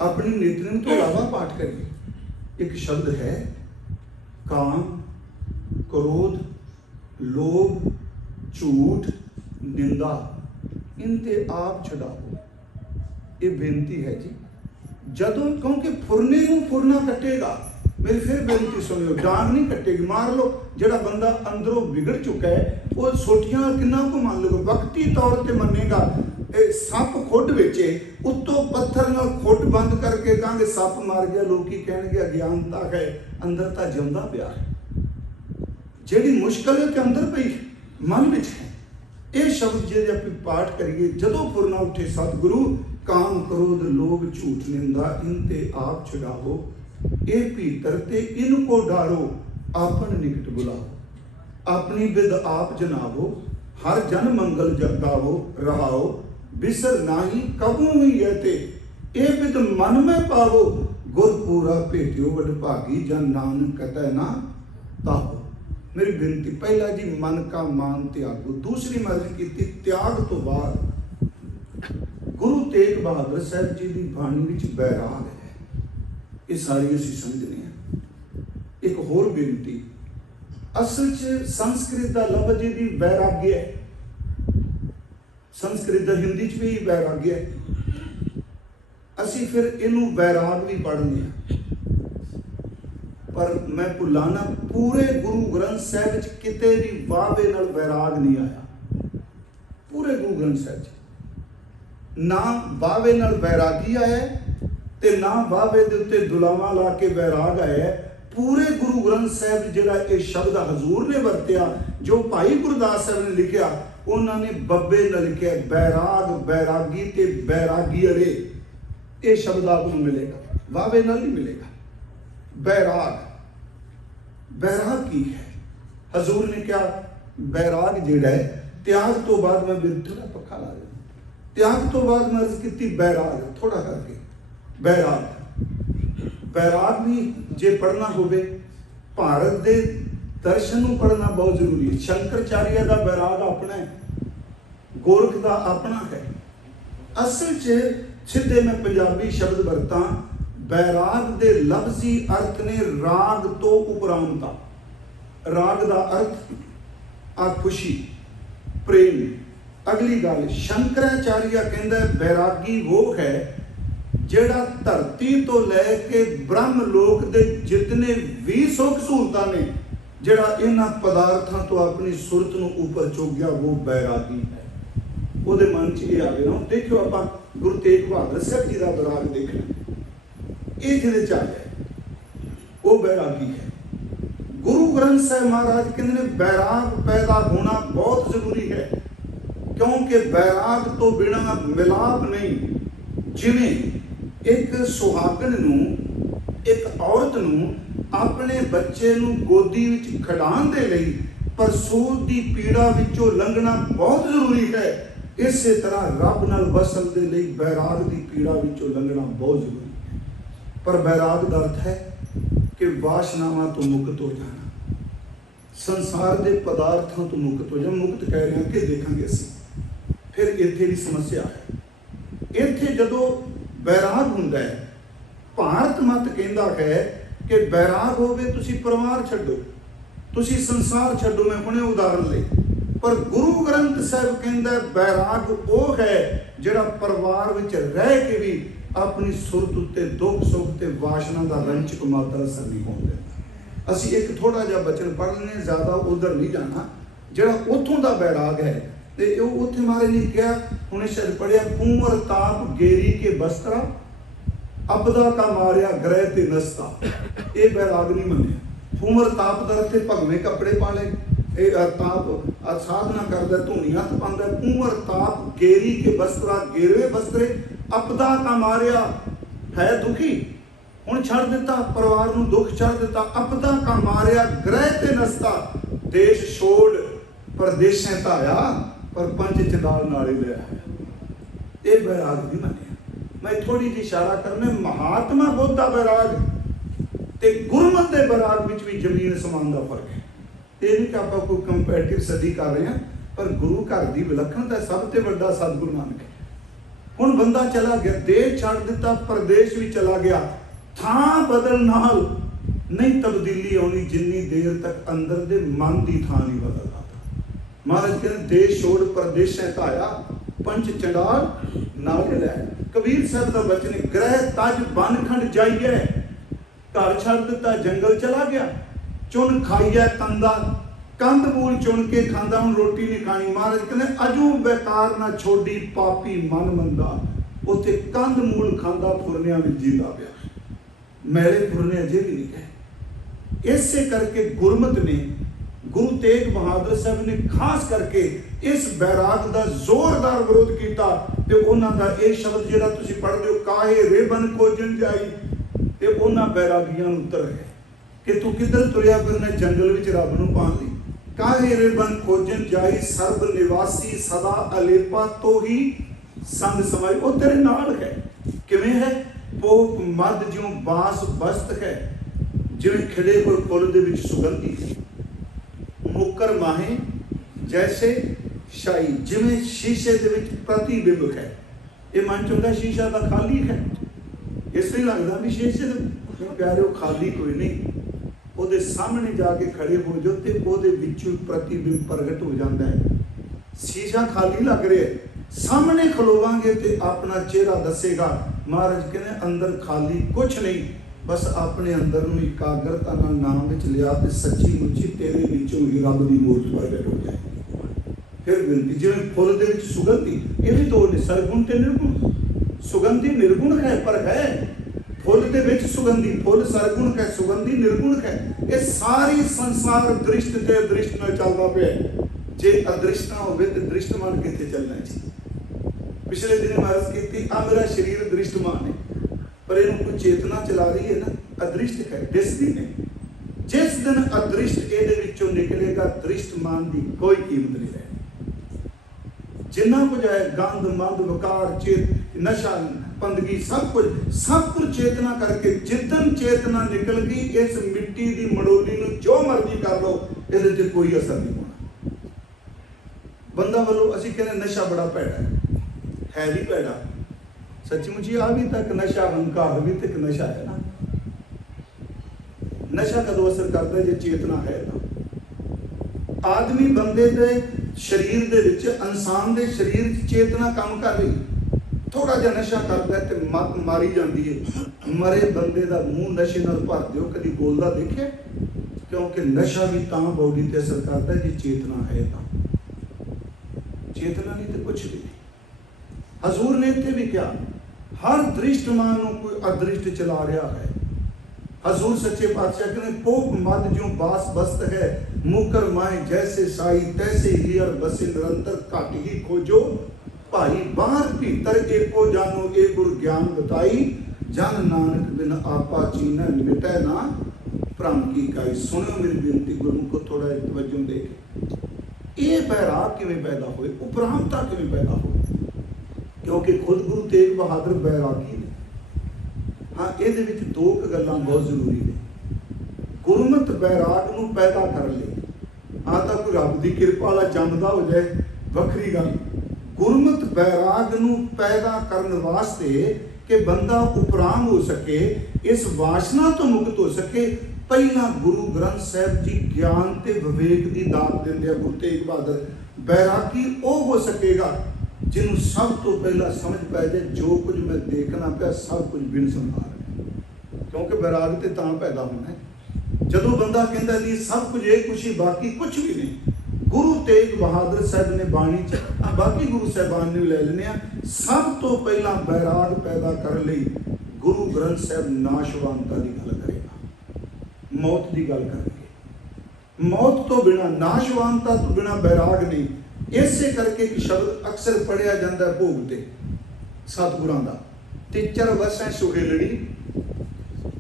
अपनी नितनेम तो इलावा पाठ करिए। एक शब्द है काम, क्रोध, लोभ, झूठ, निंदा, इनते आप छुड़ाओ। ये बेनती है जी। जदों क्योंकि फुरने नूं फुरना कटेगा, मेरी फिर बेनती सुनियो, डांग नहीं कटेगी, मार लो। जिहड़ा बंदा अंदरों बिगड़ चुका है वो सोटियां किन्ना को मान लो, वक्ती तौर पर मनेगा। सप खुड विचे उत्तों पत्थर नाल खुड बंद करके कहांगे सप मार गया, लोग की कहणगे अज्ञानता है, अंदर तां जिंदा पिया है। जिहड़ी मुश्किल है अंदर पई मन विच है। ये शब्द जे आप पाठ करिए, जदों फुरना उठे सतगुरु, काम क्रोध लोभ झूठ निंदा इनते आप छुड़ाओ, ए भीतर ते इनको डारो, आपन निकट बुलाओ, अपनी बिद आप जनावो, हर जन मंगल जगावो रहाओ, बिसर नाही कबू हुई यते, ए बिद मन में पावो, गुर पूरा भेटियो वडभागी, जन नानक कतै ना ताहो। मेरी बेनती, पहला जी मन का मान त्यागो, दूसरी मर्ज की त्याग तो बाद गुरु तेग बहादुर साहब जी की बाणी विच बैराग है। ये सारी असीं समझने हैं। एक होर बेनती, असल च संस्कृत का लफ्ज जी वैराग्य है, संस्कृत का हिंदी च भी वैराग्य है, असी फिर इनू वैराग भी पढ़ने हैं। पर मैं भुलाना, पूरे गुरु ग्रंथ साहिब च किते भी वावे नाल वैराग नहीं आया। पूरे गुरु ग्रंथ साहिब ना वावे नाल वैरागी आया ते ना वावे दे उत्ते दुलावा ला के वैराग आया। पूरे गुरु ग्रंथ साहिब जिहड़ा ये शब्द हजूर ने वरत्या, जो भाई गुरदास साहब ने लिखिया, उन्होंने बब्बे ने लिखिया बैराग, बैरागी ते बैरागी अरे। ये शब्द आपको मिलेगा, वावे नाल नहीं मिलेगा। बैराग, बैराग की है? हजूर ने क्या बैराग जिहड़ा है, त्याग तो बाद मैं थोड़ा पक्का ला दिया, त्याग तो बाद मैं अर्ज की बैराग थोड़ा करके बैराग। बैराग भी जे पढ़ना होवे, भारत दे दर्शन नूं पढ़ना बहुत जरूरी है। शंकराचार्य का बैराग अपना है, गोरख का अपना है। असल च सीधे मैं पंजाबी शब्द वरता, बैराग दे लफ्जी अर्थ ने राग तो उपरांता। राग का अर्थ आ खुशी, प्रेम। अगली गल, शंकराचार्य कहता है बैरागी वो है जेड़ा धरती तो लैके ब्रह्म लोक दे जितने भी सुख सहूलतां ने, जेड़ा इन्हां पदार्थां तो अपनी सुरत नूं ऊपर चुक गया, वो बैरागी है। उहदे मन च ये आवे ना, देखियो आपां गुरु तेग बहादुर साहब जी का बैराग देखना, ये जिहदे च आ जाए वो बैरागी है। गुरु ग्रंथ साहिब महाराज कहते हैं बैराग पैदा होना बहुत जरूरी है, क्योंकि बैराग तो बिना मिलाप नहीं। जिवें एक सुहागन नूं, एक औरत नूं अपने बच्चे नूं गोदी विच खिडाउण दे लई प्रसूत दी पीड़ा विचों लंघना बहुत जरूरी है, इसे तरह रब नाल वसल दे लई बैराग दी पीड़ा विचों लंघना बहुत जरूरी है। पर बैराग का अर्थ है कि वासनावां तो मुक्त हो जाना, संसार के पदार्थों तो मुक्त हो जाना। मुक्त कह रहे हैं कि देखेंगे असीं। फिर इत्थे दी समस्या है, इत्थे जदों बैराग हुंदा है, भारत मत कहता है कि बैराग होवे तुसी परिवार छड्डो, तुसी संसार छड्डो। मैं हुणे उदाहरण ले, पर गुरु ग्रंथ साहिब कहता बैराग वो है जिहड़ा परिवार विच रह के भी अपनी सुरत उत्ते दुख सुख ते वासना का रंचक मात्रा असर नहीं होने देता। असी एक थोड़ा जिहा बचन पढ़ लें, ज़्यादा उधर नहीं जाना। जिहड़ा उत्थों का बैराग है तो उत्थे महाराज ने कहा, उन्हें शायद पढ़िया, कुंवर ताप गेरी के बस्तरा अपदा का मारिया ग्रह ते नस्ता। ये बैराग नहीं मनिया। कुंवर ताप दर ते भगवे कपड़े पा ले, ताप साधना करदा धूनियां पांदा। कुंवर ताप गेरी के बस्तरा, गेरवे बस्तरे, अपदा का मारिया है दुखी, हुण छड़ दिता परिवार नूं, दुख छड़ दिता। अपदा का मारिया ग्रह ते नस्ता, देश छोड़ परदेशें धाया, पर पंच चंडाल नाल ही लिया। ये बैराग नहीं मनिया। मैं थोड़ी जी इशारा करना, महात्मा बुद्ध का बैराग ते गुरमत के बैराग विच भी जमीन समान का फर्क है। ये नहीं कि आप कोई कंपैरेटिव स्टडी कर रहे हैं, पर गुरु घर की विलक्षणता सब ते वड्डा सतगुरु नानक है। हुण बंदा चला गया, देश छड़ दिता, प्रदेश भी चला गया, थां बदल नाल नहीं तब्दीली आनी जिन्नी देर तक अंदर दे मन की थां नहीं बदलता। महाराज कहते देश छोड़ प्रदेशें धाया, पंच चंडाल नाल लै। कबीर साहब का बचन, ग्रह तज बन खंड जाइए, घर छड़ दिता जंगल चला गया, चुन खाइए कंदा, कंद मूल चुन के खांदा, हुण रोटी नहीं खानी। महाराज कहते अजू बेकार ना छोड़ी पापी मन मंदा, उत्थे कंद मूल खांदा फुरनिया विच जींदा पिया, मैले फुरने अजे भी नहीं गए। इसे करके गुरमत ने, गुरु तेग बहादुर साहब ने खास करके इस बैराग का जोरदार विरोध किया। तो उन्हों का यह शब्द जिहड़ा तुसीं पढ़दे हो, काहे रेबन खोजन जाई, ते उन्हां बैरागियां नूं उतर है कि तू किधर तुरिया फिरना जंगल विच रब नूं पाउण लई। काहे रेबन खोजन जाई, सर्ब निवासी सदा अलेपा तो ही संग समाई। वो तेरे नाल है, किवें है? पोप मद ज्यों बांस बस्त है, जिवें खिड़े होए फुल दे विच सुगंधी, मुकर माहे जैसे शाही, जिवें शीशे दे विच प्रतिबिंब है। ये मन चुंदा शीशा तो खाली है, इसलिए लगता भी शीशे दे प्यारे खाली कोई नहीं। ਉਹਦੇ सामने जाके खड़े हो जाओ तो ਉਹਦੇ ਵਿੱਚੋਂ प्रतिबिंब प्रगट हो जाता है। शीशा खाली लग रहा है, सामने खलोवांगे तो अपना चेहरा दसेगा। महाराज कहने अंदर खाली कुछ नहीं, बस अपने अंदर में एकाग्रता नाल नाम विच लिया तो सच्ची मुच्ची तेरे विचों ही रब की मूर्त प्रगट हो जाए। फिर बिनती जिवें फुल दे विच सुगंधी, ये भी दो ने, सरगुण ते निर्गुण। सुगंधी निर्गुण है, पर है फुल दे विच सुगंधी, फुल सरगुण है, सुगंधी निर्गुण है। ये सारी संसार दृष्ट ते अदृष्ट नाल चलदा पिया। जे अदृष्ट ना होवे ते दृष्टमान कित्थे चलना जी। पिछले दिन महाराज कहती आ मेरा शरीर दृष्टमान है, पर इन्हू कोई चेतना चला रही है ना, अदृष्ट है, दिसदी नहीं। जिस दिन अदृष्ट इहदे विचों निकलेगा, दृष्टमान की कोई कीमत नहीं रहेगी। जिन्ना कुछ है गंद मंद वकार चेत नशा बंदगी सब कुछ चेतना करके, जिदन चेतना निकल गई इस मिट्टी की मड़ोली नूं जो मर्जी कर लो, इहदे ते कोई असर नहीं होना। बंदा वालों असीं कहने नशा बड़ा भैड़ा है भी भैड़ा। सच्चमुची आ भी तक नशा, हंकार भी तक नशा है ना। नशा कदों असर करता है जो चेतना है ना। आदमी बंदे दे शरीर दे विच, इंसान दे शरीर चेतना काम कर रही, थोड़ा जिहा नशा करता है तो मत मारी जाती है। मरे बंदे का मूँह नशे नाल भर दिओ, कभी बोलता देखे? क्योंकि नशा भी तां बॉडी ते असर करता है जी चेतना है तां। चेतना नहीं तो कुछ भी नहीं। हजूर ने इत्थे भी क्या, हर दृष्टमान नूं कोई अदृष्ट चला रहा है। हजूर सच्चे पातशाह कहते पोप मद ज्यों बास बस्त है, मुकर माए जैसे साई, तैसे हियर बसे निरंतर घट ही खोजो भाई। बाहर भीतर एको जानो ए गुर ज्ञान बताई, जन नानक बिन आपा चीना मिटै ना भ्रम की काई। सुनो मेरी बेनती, गुरु को थोड़ा तवज्जो दे के, ये बैराग किवें पैदा होए, उपरामता किवें पैदा होए? क्योंकि खुद गुरु तेग बहादुर बैरागी ने। हाँ, ये दो गल्लां बहुत जरूरी ने। गुरमत बैराग नूं पैदा कर ले, हाँ तो कोई रब की कृपा वाला जमदा हो जाए वखरी गल। गुरमत बैराग नूं पैदा करने वास्ते कि बंदा उपराम हो सके, इस वासना तो मुक्त हो सके, पहला गुरु ग्रंथ साहब जी ज्ञान ते विवेक की दात देंदे। गुरु तेग बहादुर बैरागी वो हो सकेगा जिन्हों सब तो पहला समझ पै जाए जो कुछ मैं देखना पिया सब कुछ बिन संभाल है, क्योंकि बैराग तो तां पैदा होना है जदों बंदा कहता जी सब कुछ ये कुछ ही बाकी कुछ भी नहीं। गुरु तेग बहादुर साहब ने बाणी च बाकी गुरु साहबान ने ले लेने सब तो पहला बैराग पैदा कर ली गुरु ग्रंथ साहब नाशवानता की गल करेगा, मौत की गल करेंगे। मौत तो बिना नाशवानता तो बिना बैराग नहीं। इसे करके एक शब्द अक्सर पढ़िया जाता है भोग ते सतगुरां दा, तिचर वसै सुहेलड़ी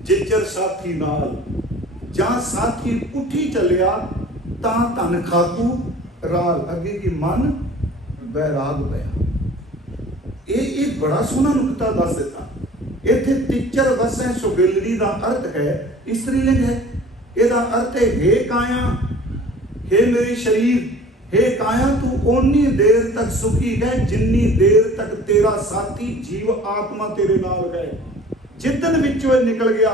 जिचर साथी नाल, जां साथी उठी चलिया तां धन खाकू राल, अगे की मन बैराग पया। ये बड़ा सोहना नुकता दस दिता। इत्थे तिचर वसै सुहेलड़ी का अर्थ है स्त्रीलिंग है। यदा अर्थ है हे काया, हे मेरे शरीर, हे काया तू ओनी देर तक सुखी है जिन्नी देर तक तेरा साथी जीव आत्मा तेरे नाल है। जिदन विचों निकल गया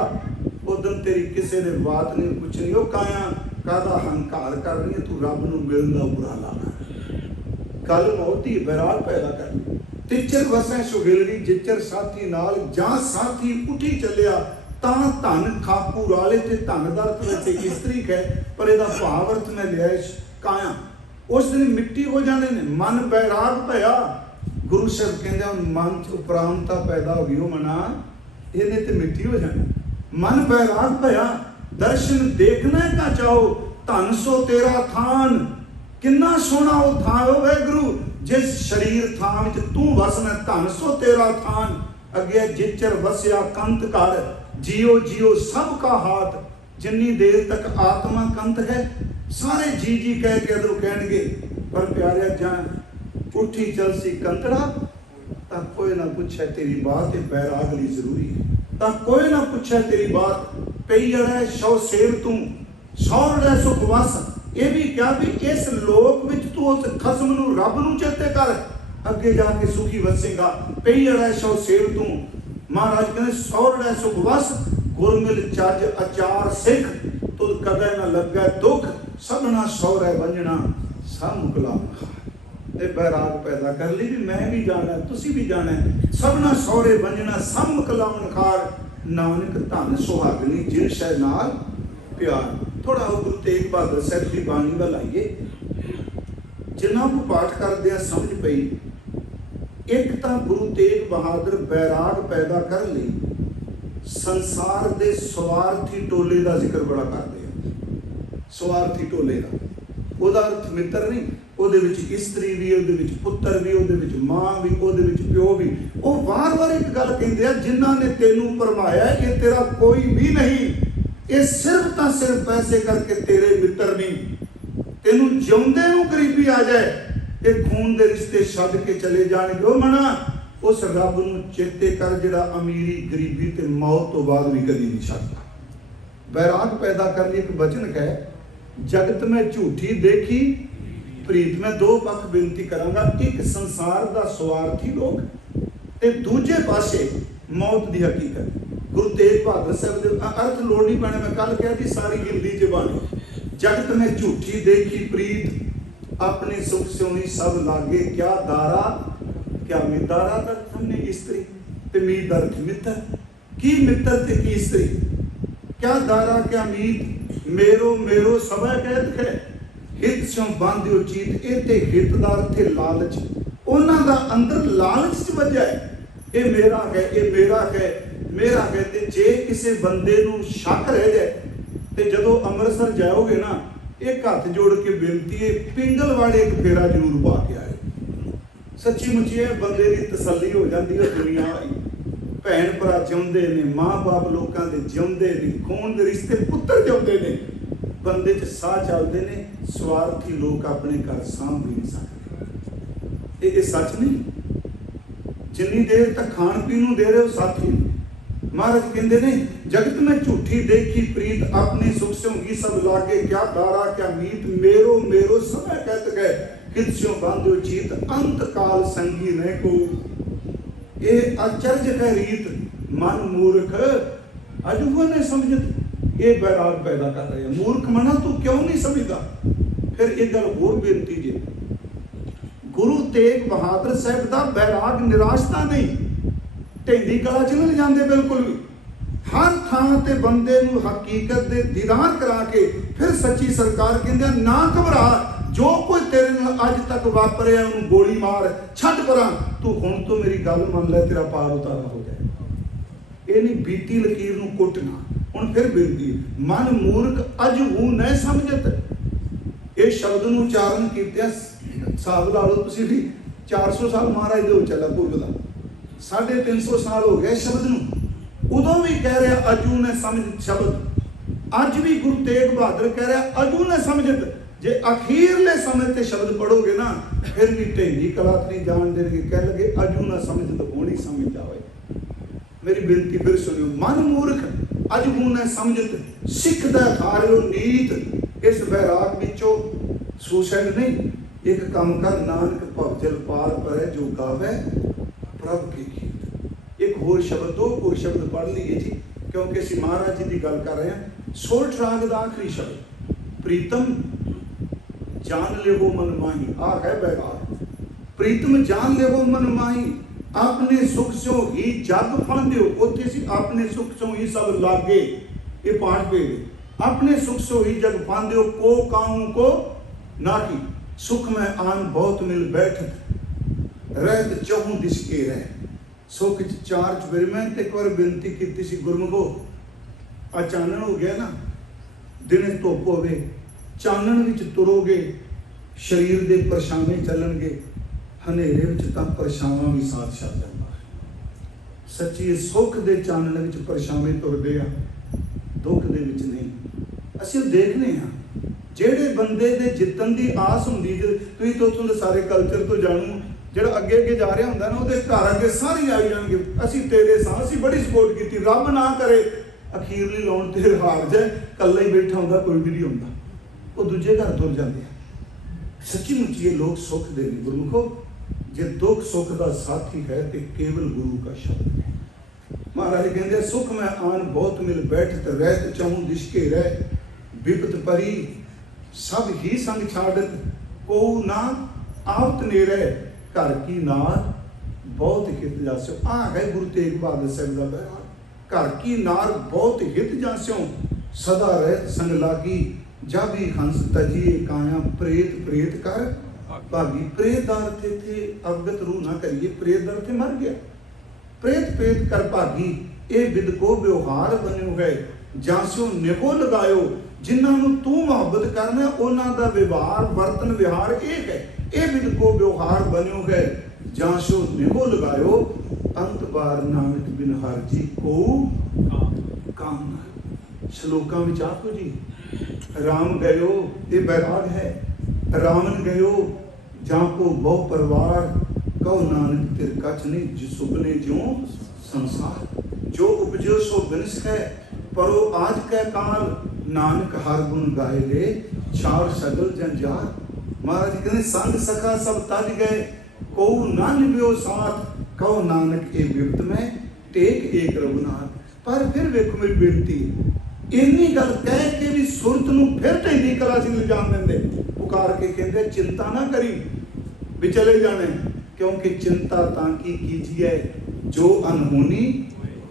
उदन तेरी किसी ने बात नहीं पूछनी। वो काया कादा हंकार कर रही है, तू रब नूं मिलदा बुरा लाना। कल मौती बैराग पैदा कर। तिचर वसै सुहेलड़ी जिचर साथी नाल, जां साथी उठी चलिया तां धन खाकू राले। ते धन दा अर्थ वैसे स्त्री है पर इहदा भाव अर्थ मैं लिया काया। उस दिन मिट्टी हो जाने ने, मन बैराग भया। गुरु साहब कहते मन च उपरांता पैदा हो गई, मना इन्हें तो मिट्टी हो जाना। मन बैराग भया दर्शन देखना का चाहो, धन सो तेरा थान। किन्ना सोहना वो थान हो वाहिगुरू, जिस शरीर थान विच तू वसना, धन सो तेरा थान। अगे जिचर वसया कंत कर, जियो जियो सबका हाथ। जिन्नी देर तक आत्मा कंत है सारे जी जी कह के अदरों कहेंगे, पर प्यारे जान उठी चल सी कंतड़ा, तां कोई ना पूछे तेरी बात। बैराग ली जरूरी है, तां कोई ना पूछे तेरी बात। पई अड़ै शौ सेव तू, सौ अड़ै सुख वस। ये भी क्या भी इस लोक विच तू उस खसम नूं रब नूं चेते कर, अगे जाके सुखी वसेगा। पई अड़ै शौ सेव तू, महाराज कहते सौ अड़ै सुख वस। गुरमिल चज अचार सिख, तुद कदे न लगे दुख। सबना सौरै वंजना सब मुकला। बैराग पैदा कर ली भी मैं भी जाना तुसी भी जाना। सबना सौरे वंजना सब मुकलावन खार, नानक धन सुहागनी जिन शह नाल प्यार। थोड़ा गुरु तेग बहादुर साहब की बाणी वाल आइए, जिन्हों को पाठ करदे समझ पई। एक तो गुरु तेग बहादुर बैराग पैदा कर ली संसार दे स्वार्थी टोले का जिक्र बड़ा करते हैं। स्वार्थी टोले का ਉਹਦਾ अर्थ मित्र नहीं, ਉਹਦੇ ਵਿੱਚ इस्तरी भी, ਉਹਦੇ ਵਿੱਚ पुत्र भी, ਉਹਦੇ ਵਿੱਚ मां भी, ਉਹਦੇ ਵਿੱਚ प्यो भी। वो वार वार एक गल कहते हैं, जिन्हों ने तेनू भरमाया ये तेरा कोई भी नहीं, ये सिर्फ तो सिर्फ पैसे करके तेरे मित्र नहीं। तेनू जिउंदे नू गरीबी आ जाए, ये खून के रिश्ते छड्ड के चले जाणगे। वो मना उस रब नू चेते कर जिहड़ा अमीरी गरीबी ते मौत तो बाद भी कदी नहीं छड्डदा। बैराग पैदा करने एक वचन है, जगत में झूठी देखी प्रीत। मैं दो पक्ष बेनती करांगा, एक संसार का स्वार्थी लोग ते दूजे पासे मौत की हकीकत। गुरु तेग बहादुर साहब के अर्थ लोड़ नहीं पैने, मैं कल कहा जी सारी हिंदी च बाणी। जगत में झूठी देखी प्रीत, अपने सुख सोनी सब लागे। क्या दारा क्या मिदारा दर्थ हमने स्त्री ते मीत दर्थ मित्र। की मित्र ते की स्त्री, क्या दारा क्या मीत। मेरो मेरो सभा कहत है, हित सो बांधियो चीत। इते हितदार थे लालच, उन्हां दा अंदर लालच च वजया है। ये मेरा है, ये मेरा है, मेरा है। ते जे किसी बंदे नूं शक रह जाए ते जदों अमृतसर जाओगे ना, एक हाथ जोड़ के बेनती है, पिंगल वाले एक फेरा जरूर पा के आए। सच्ची मुच्ची बंदे की तसल्ली हो जाती है। दुनिया भैन भरा जिउंदे ने, माँ बाप लोगों के जिउंदे ने, खून के रिश्ते पुत्र जिउंदे ने, बंदे च साह चलते ने। स्वार्थी लोग अपने घर सांभ भी नहीं सकते। ये सच नहीं। जिन्नी देर तक खाण पीन नूं दे रहे हो साथी। महाराज कहते ने, जगत में झूठी देखी प्रीत, अपने सुख सोंगी सब लागे। क्या दारा क्या मीत, मेरो मेरो समय कहत गए। कित्स्यों बांध्यो चीत, अंत काल संगी न को। ये आश्चर्य है रीत, मन मूर्ख अजुबा ने समझत। ये बैराग पैदा कर रहे हैं। मूर्ख मना तू क्यों नहीं समझता। फिर एक गल होर बेनती जे, गुरु तेग बहादुर साहब का बैराग निराशता नहीं, ढेंडी कला च नहीं जाते बिल्कुल भी। हर थां ते बंदे नूं हकीकत दे दीदार करा के फिर सच्ची सरकार कहंदे ना घबरा, जो कोई तेरे नाल अज तक वापरिया उन्होंने गोली मार, छड्ड परां, तू हुण तो मेरी गल मन लै, तेरा पार उतारा हो जाए। ये नहीं बीती लकीर नूं कुटना। हुण फिर बेनती, मन मूर्ख अज हूँ न समझत। ये शब्द नूं उचारण कीतिया हिसाब ला लो तुसीं भी 400 साल महाराज दे हो चला भुगदा, 350 साल हो गए शब्द नूं। उदों भी कह रहा अजू ने समझ शब्द, अज भी गुरु तेग बहादुर कह रहा अजू ने समझत। जे अखीरले समय ते शब्द पढ़ोगे ना फिर भी ढेंडी कला नहीं जान देंगे, कह लगे अजू ना समझ तो होनी समझ जाए। मेरी बेनती फिर सुनियो, मन मूर्ख अजू ने समझत, सिख दा हारियो नीत। इस बैराग विचों सुसाइड नहीं, एक काम कर नानक भवजल पार परै जो गावे प्रभ के गीत। एक होर शब्द, दो होर शब्द पढ़ लीए जी, क्योंकि असीं महाराज जी की गल कर रहे हैं। सोठ राग का आखिरी शब्द, प्रीतम जान ले वो मन माही, आ है बैराग। प्रीतम जान ले वो मन माही, अपने सुख सो ही जग फांदे हो। उत्थे सी अपने सुख सो ही सब लागे, ये पाठ पे अपने सुख सो ही जग फांदे हो, को काहू को नाकी। सुख में आन बहुत मिल बैठत, रहत चहु दिश के रह। सुख चार चुफेरे। मैं एक बार बेनती की सी गुरमुखो, चानन हो गया ना, दिन धुप होवे, चानन विच तुरोगे शरीर दे परछावे चलणगे, हनेरे विच तां परछावां भी साथ छड्ड जांदा है। सच्ची सुख दे चानन विच परछावे तुरदे आ, दुख दे विच नहीं। असीं देखने हाँ ਜਿਹੜੇ ਬੰਦੇ ਦੇ ਜਿੱਤਣ ਦੀ ਆਸ ਹੁੰਦੀ, ਜੇ ਤੁਸੀਂ ਤਾਂ ਉੱਥੋਂ ਦੇ ਸਾਰੇ ਕਲਚਰ ਤੋਂ ਜਾਣੂ, ਜਿਹੜਾ ਅੱਗੇ ਅੱਗੇ ਜਾ ਰਿਹਾ ਹੁੰਦਾ ਨਾ, ਉਹਦੇ ਘਰ ਅੱਗੇ ਸਾਰੇ ਆਈ ਜਾਣਗੇ, ਅਸੀਂ ਤੇਰੇ ਸਾਂ, ਅਸੀਂ ਬੜੀ ਸਪੋਰਟ ਕੀਤੀ, ਰੱਬ ਨਾ ਕਰੇ ਅਖੀਰਲੀ ਲਾਉਣ ਤੇ ਹਾਰ ਜਾਏ, ਇਕੱਲਾ ਹੀ ਬੈਠਾ ਹੁੰਦਾ, ਕੋਈ ਵੀ ਨਹੀਂ ਹੁੰਦਾ, ਉਹ ਦੂਜੇ ਘਰ ਤੁਰ ਜਾਂਦੇ ਆ। ਸੱਚੀ ਮੁੱਚੀ ਇਹ ਲੋਕ ਸੁੱਖ ਦੇ ਨੇ ਗੁਰਮੁਖੋ, ਜੇ ਦੁੱਖ ਸੁੱਖ ਦਾ ਸਾਥੀ ਹੈ ਤੇ ਕੇਵਲ ਗੁਰੂ का शब्द है। महाराज कहते सुख में आन बहुत मिल बैठत, रहत चहु दिशके रह, विपत परी सब ही संग छाड़त, को ना आवत नेरे, घर की नार बहुत हित जास्यो। आ है गुरु तेग बहादुर साहब का बैराग। घर की नार बहुत हित जास्यो, सदा रहत संग लागी, जब ही हंस तजिए काया, प्रेत प्रेत कर भागी। प्रेत का अर्थ थे अवगत रूह ना करिए, प्रेत का अर्थ मर गया। प्रेत प्रेत कर भागी, ये विद को व्यवहार बन्यो है, जास्यो निभो लगायो। जिन्होंने तू मुहब्बत करना उन्हों का व्यवहार वर्तन विहार एक है, ये विद को व्यवहार बन्यो है, जासो निभो लगायो। अंत बार नानक बिन हर जी को काम। श्लोकां विच आखो जी, राम गयो ये बैराग है, रामन गयो जाको बहु परिवार, कहो नानक तिर कछ नहीं, जिस सुपने ज्यों संसार। जो उपजो सो बिनस है, परो आज कै काल, नानक हर गुण गाए ले, छाड़ सगल जंजार। महाराज जी कहते संग सखा सब तज गए, को ना निभ्यो साथ, कहो नानक ए विपत में टेक एक रघुनाथ। पर फिर वेखो मेरी बेनती, इन्नी गल कह के भी सुरत नूं फिर ढेंडी कला च नहीं जान देंदे। पुकार के कहते चिंता ना करी भी चले जाने, क्योंकि चिंता तां की कीजिए जो अनहोनी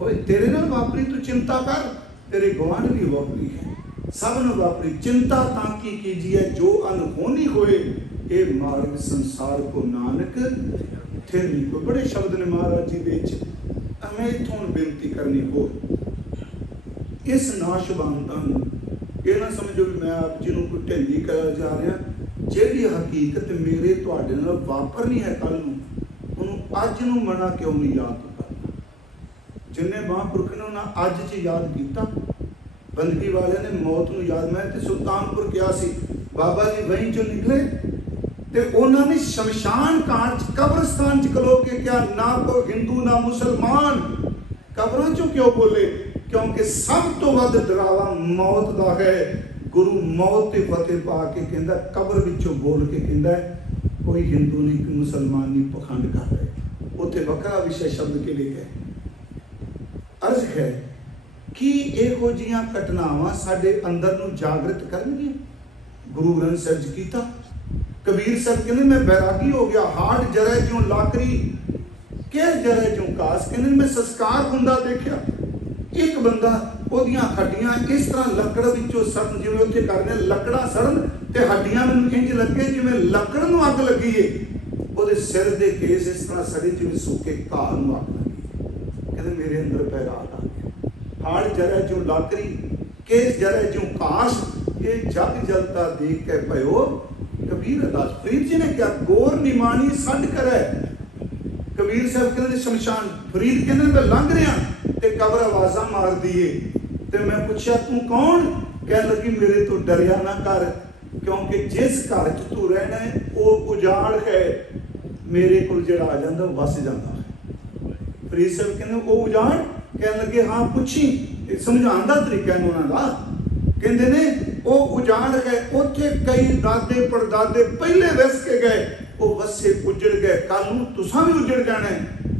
होए। तेरे नाल वापरी तू चिंता कर, तेरे गवांढ भी वापरी है, सब न वापरी। चिंता ताकि कीजिए जो अनहोनी होए, ये मार्ग संसार को नानक थिर नहीं कोई। बड़े शब्द ने महाराज जी दे, मैं इथों बेनती करनी हो, इस नाशवानता ये ना समझो भी मैं आप जी कोई ढेंडी कर जा रहा, जिहड़ी हकीकत मेरे तुहाडे नाल वापरनी है कल नूं, उहनूं अज नूं मना क्यों नहीं याद करना। जिन्हें महापुरख ने उन्हें अज च याद किया, बंदगी वाले ने मौत नूं याद। मैं ते सुल्तानपुर गया सी, बाबा जी वहीं चों निकले ते उन्होंने शमशान घाट कब्रस्तान च खलो के क्या, ना कोई हिंदू ना मुसलमान, कब्रां चों क्यों बोले, क्योंकि सब तो वध डरावा मौत का है। गुरु मौत ते फतेह पा के कहंदा, कब्र विचों बोल के कहंदा कोई हिंदू नहीं कोई मुसलमान नहीं पखंड कर रहे। उत्थे वखरा विषय शब्द के लिए अर्ज है कि ਇਹੋ ਜਿਹੀਆਂ ਘਟਨਾਵਾਂ ਸਾਡੇ ਅੰਦਰ ਨੂੰ ਜਾਗਰਿਤ ਕਰਨਗੀਆਂ। ਗੁਰੂ ਗ੍ਰੰਥ ਸਾਹਿਬ ਜੀ ਕੀਤਾ कबीर साहब कहते मैं बैरागी हो गया, हाट जरे ज्यों लाकरी केर जरे ज्यों कास, कहते मैं संस्कार हुंदा देखिया। एक बंदा ओदियां हड्डियां इस तरह लकड़ विचों सड़न, जिवें उत्थे करने लकड़ा सड़न ते हड्डियां मैनूं इंज लगे जिवें लकड़ नूं अग लगी है, ओदे सिर दे केस इस तरह सड़े जिवें सूखे घाह नूं अग लगी। कहते मेरे अंदर बैराग आ गया। हाड़ जरे ज्यों लाकड़ी केस जरे ज्यों काश, ये जग जलता देख के भयो कबीर अरदास। फरीद जी ने क्या गोर निमानी सड करे। कबीर साहब कहते शमशान, फरीद कहते मैं लंघ रहा ते कबर आवाजा मार दिए ते मैं पूछा तू कौन? कह लगी मेरे तो डरिया ना कर, क्योंकि जिस घर च तू रहना है वो उजाड़ है, मेरे को जेड़ा आ जाता वो वस जाता है। फरीद साहब कहते वो उजाड़, कह लगे हाँ पुछी, समझाने का तरीका है उन्होंने का। कहते ने वो उजाड़ है, उत्थे कई दादे परदादे पहले वस के गए, वो वसे उजड़ गए, कल नूं तुसां भी उजड़ जाना है,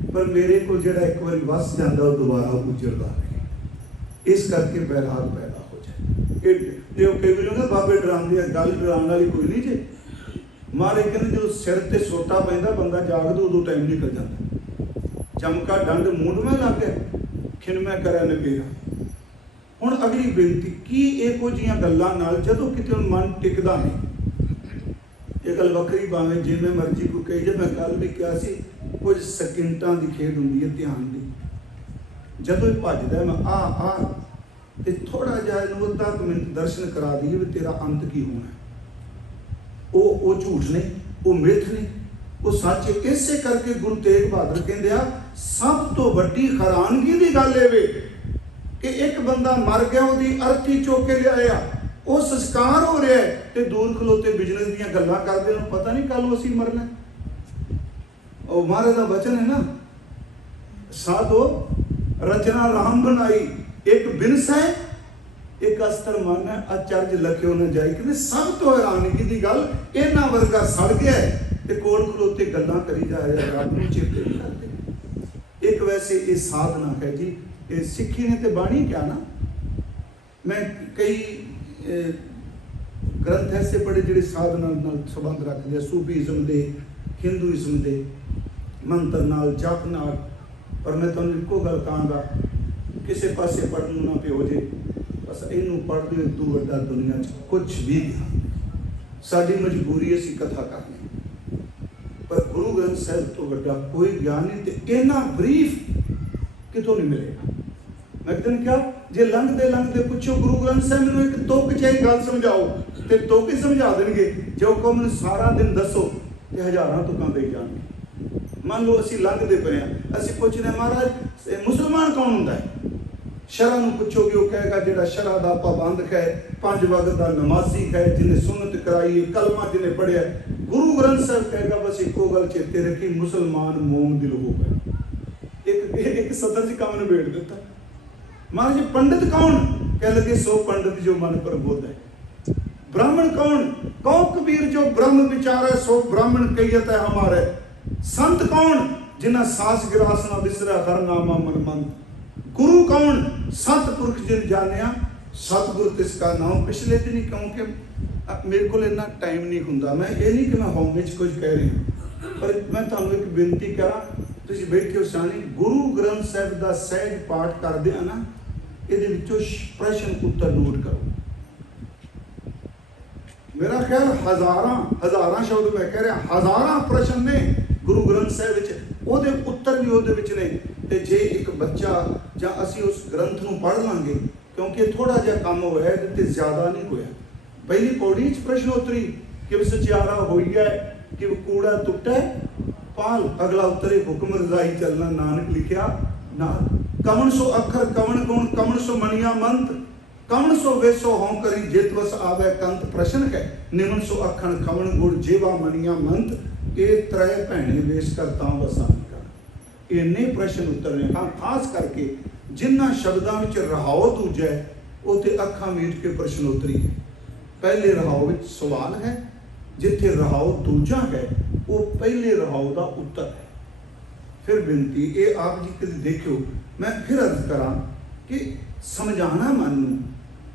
पर मेरे को जेड़ा एक बार वस जाता वो दोबारा उजड़ता नहीं। इस करके बैराग पैदा हो जाए। जो कई बार बाबे डराते हैं, गल डराने वाली कोई नहीं जे। मारे कहते जो सिर ते सोटा पैंदा बंदा जागदा उदों टाइम निकल जाता। चमका डंड मूंड में लग गया, खिनमै करे नबेरा। हुण अगली बेनती की इहो जिहियां गल्लां नाल जदों किते मन टिकदा नहीं, ये गल वक्री भावें जिवें मर्जी को कही जाए। मैं कल भी कहा सी कुछ सकिंटां की खेड हुंदी है ध्यान की। जदों भजदा मैं आ ते थोड़ा जिहा इहनूं अद्धा मिनट दर्शन करा दईए भी तेरा अंत की होना है। वो झूठ नहीं, वो मिथ नहीं, वो सच है। इसे करके गुरु तेग बहादुर कहंदे आ सब तो वड्डी हैरानगी की गल इह वे कि एक बंदा मर गया, उसकी अर्थी चुक के लिया, वो संस्कार हो रहा है तो दूर खलोते बिजनेस दीयां गल्लां करदे ने, पता नहीं कल असीं मरना। और महाराज का वचन है ना, साधो रचना राम बनाई एक बिनस है एक अस्तर मन है, अचरज लख्यो न जाई। कि सब तो हैरानगी की गल इन्हां वर्गा सड़ गया है ते कोल खलोते गल्लां करी जा रहा, रब नूं चेते नहीं करते। एक वैसे ये साधना है जी, ये सिक्खी ने तो बाणी क्या ना। मैं कई ग्रंथ ऐसे पढ़े जिहड़े साधना नाल संबंध रखते हैं, सूफीज़म के, हिंदूइज़म के, मंत्र नाल, जप नाल। पर मैं तुहानूं इक्को गल कहांगा, किसी पासे पढ़न ना पिओ जे, बस इनू पढ़ लिओ, तू वड्डा दुनिया च कुछ भी नहीं। साडी मजबूरी असीं कथा करनी, पर गुरु ग्रंथ साहिब तो वड्डा कोई ज्ञान नहीं। ते इन्ना ब्रीफ कितों नहीं मिलेगा। मैं कहते क्या जे लंघते लंघते पूछो गुरु ग्रंथ साहिब मैनूं एक तुक चाही गल समझाओ तो तुक ही समझा देंगे। जो को मैनूं सारा दिन दसो तो हज़ारां तुकां दे जाणगे। मान लो असीं लंघते पे हैं, असीं पुछने महाराज मुसलमान कौन हुंदा है? शरह नूं पुछोगे वो कहेगा जिहड़ा शरह दा पाबंद है, 5 वक्त दा नमाजी है, जिन्हें सुन्नत कराई है, कलमा जिन्हें पढ़िया। गुरु ग्रंथ साहिब कहेगा बस इक्को गल चेते रखी, मुसलमान मोम दिल हो गए। एक सदर जी काम निबेड़ दिता। महाराज जी पंडित कौन? कह लगे सो पंडित जो मन पर बोध है। ब्राह्मण कौन? कहो कबीर जो ब्रह्म विचार है सो ब्राह्मण कहियत है हमारे। संत कौन? जिन्हें सास गिरास ना बिसरा हर नामा मन मंत। गुरु कौन? सतपुरख जिन जानिया सतगुर तिसका नाम। पिछले दिन ही कहूँ कि मेरे को इन्ना टाइम नहीं हुंदा, मैं ये नहीं कि मैं होम कुछ कह रही हूँ, पर मैं तुहानूं एक बेनती करा, तुसीं बैठे हो सियाणे, गुरु ग्रंथ साहिब का सहज पाठ करदे आ ना, ਇਹਦੇ ਵਿੱਚੋਂ प्रश्न उत्तर नोट करो। मेरा ख्याल हज़ारां शब्द मैं कह रहा, हज़ारां प्रश्न ने गुरु ग्रंथ साहिब विच, ਉਹਦੇ उत्तर भी ਉਹਦੇ ਵਿੱਚ ਨੇ। ਤੇ ਜੇ ਇੱਕ ਬੱਚਾ ਜਾਂ ਅਸੀਂ ਉਸ ग्रंथ ਨੂੰ पढ़ ਲਾਂਗੇ, क्योंकि थोड़ा ਜਿਹਾ ਕੰਮ ਹੋਇਆ ਇਹਦੇ ਤੇ ਜ਼ਿਆਦਾ नहीं होया। पहली पौड़ी च प्रश्नोत्तरी कि सचियारा होई है कि कूड़ा टुटा पाल, अगला उत्तरे हुक्म रजाई चलना नानक लिखिया नाल। कमन सो अखर कमन गुण कमन सो मनिया मंत, कमन सो वेसो हों करी जित वस आवे कंत। प्रश्न है निमन सो अखन कमन गुण जेवा मनिया मंत, ये त्रै भैणे वेश करता वसा कर। इन्ने प्रश्न उत्तर ने। हाँ खास करके जिन्हां शब्दों में रहाओ दूजा है वो तो अखा मीट के प्रश्नोत्तरी है। पहले रहाओ में सवाल है, जिथे रहाओ दूजा है वो पहले रहाओ का उत्तर है। फिर बेनती ये आप जी कभी देखो, मैं फिर अर्ज करा कि समझाना मन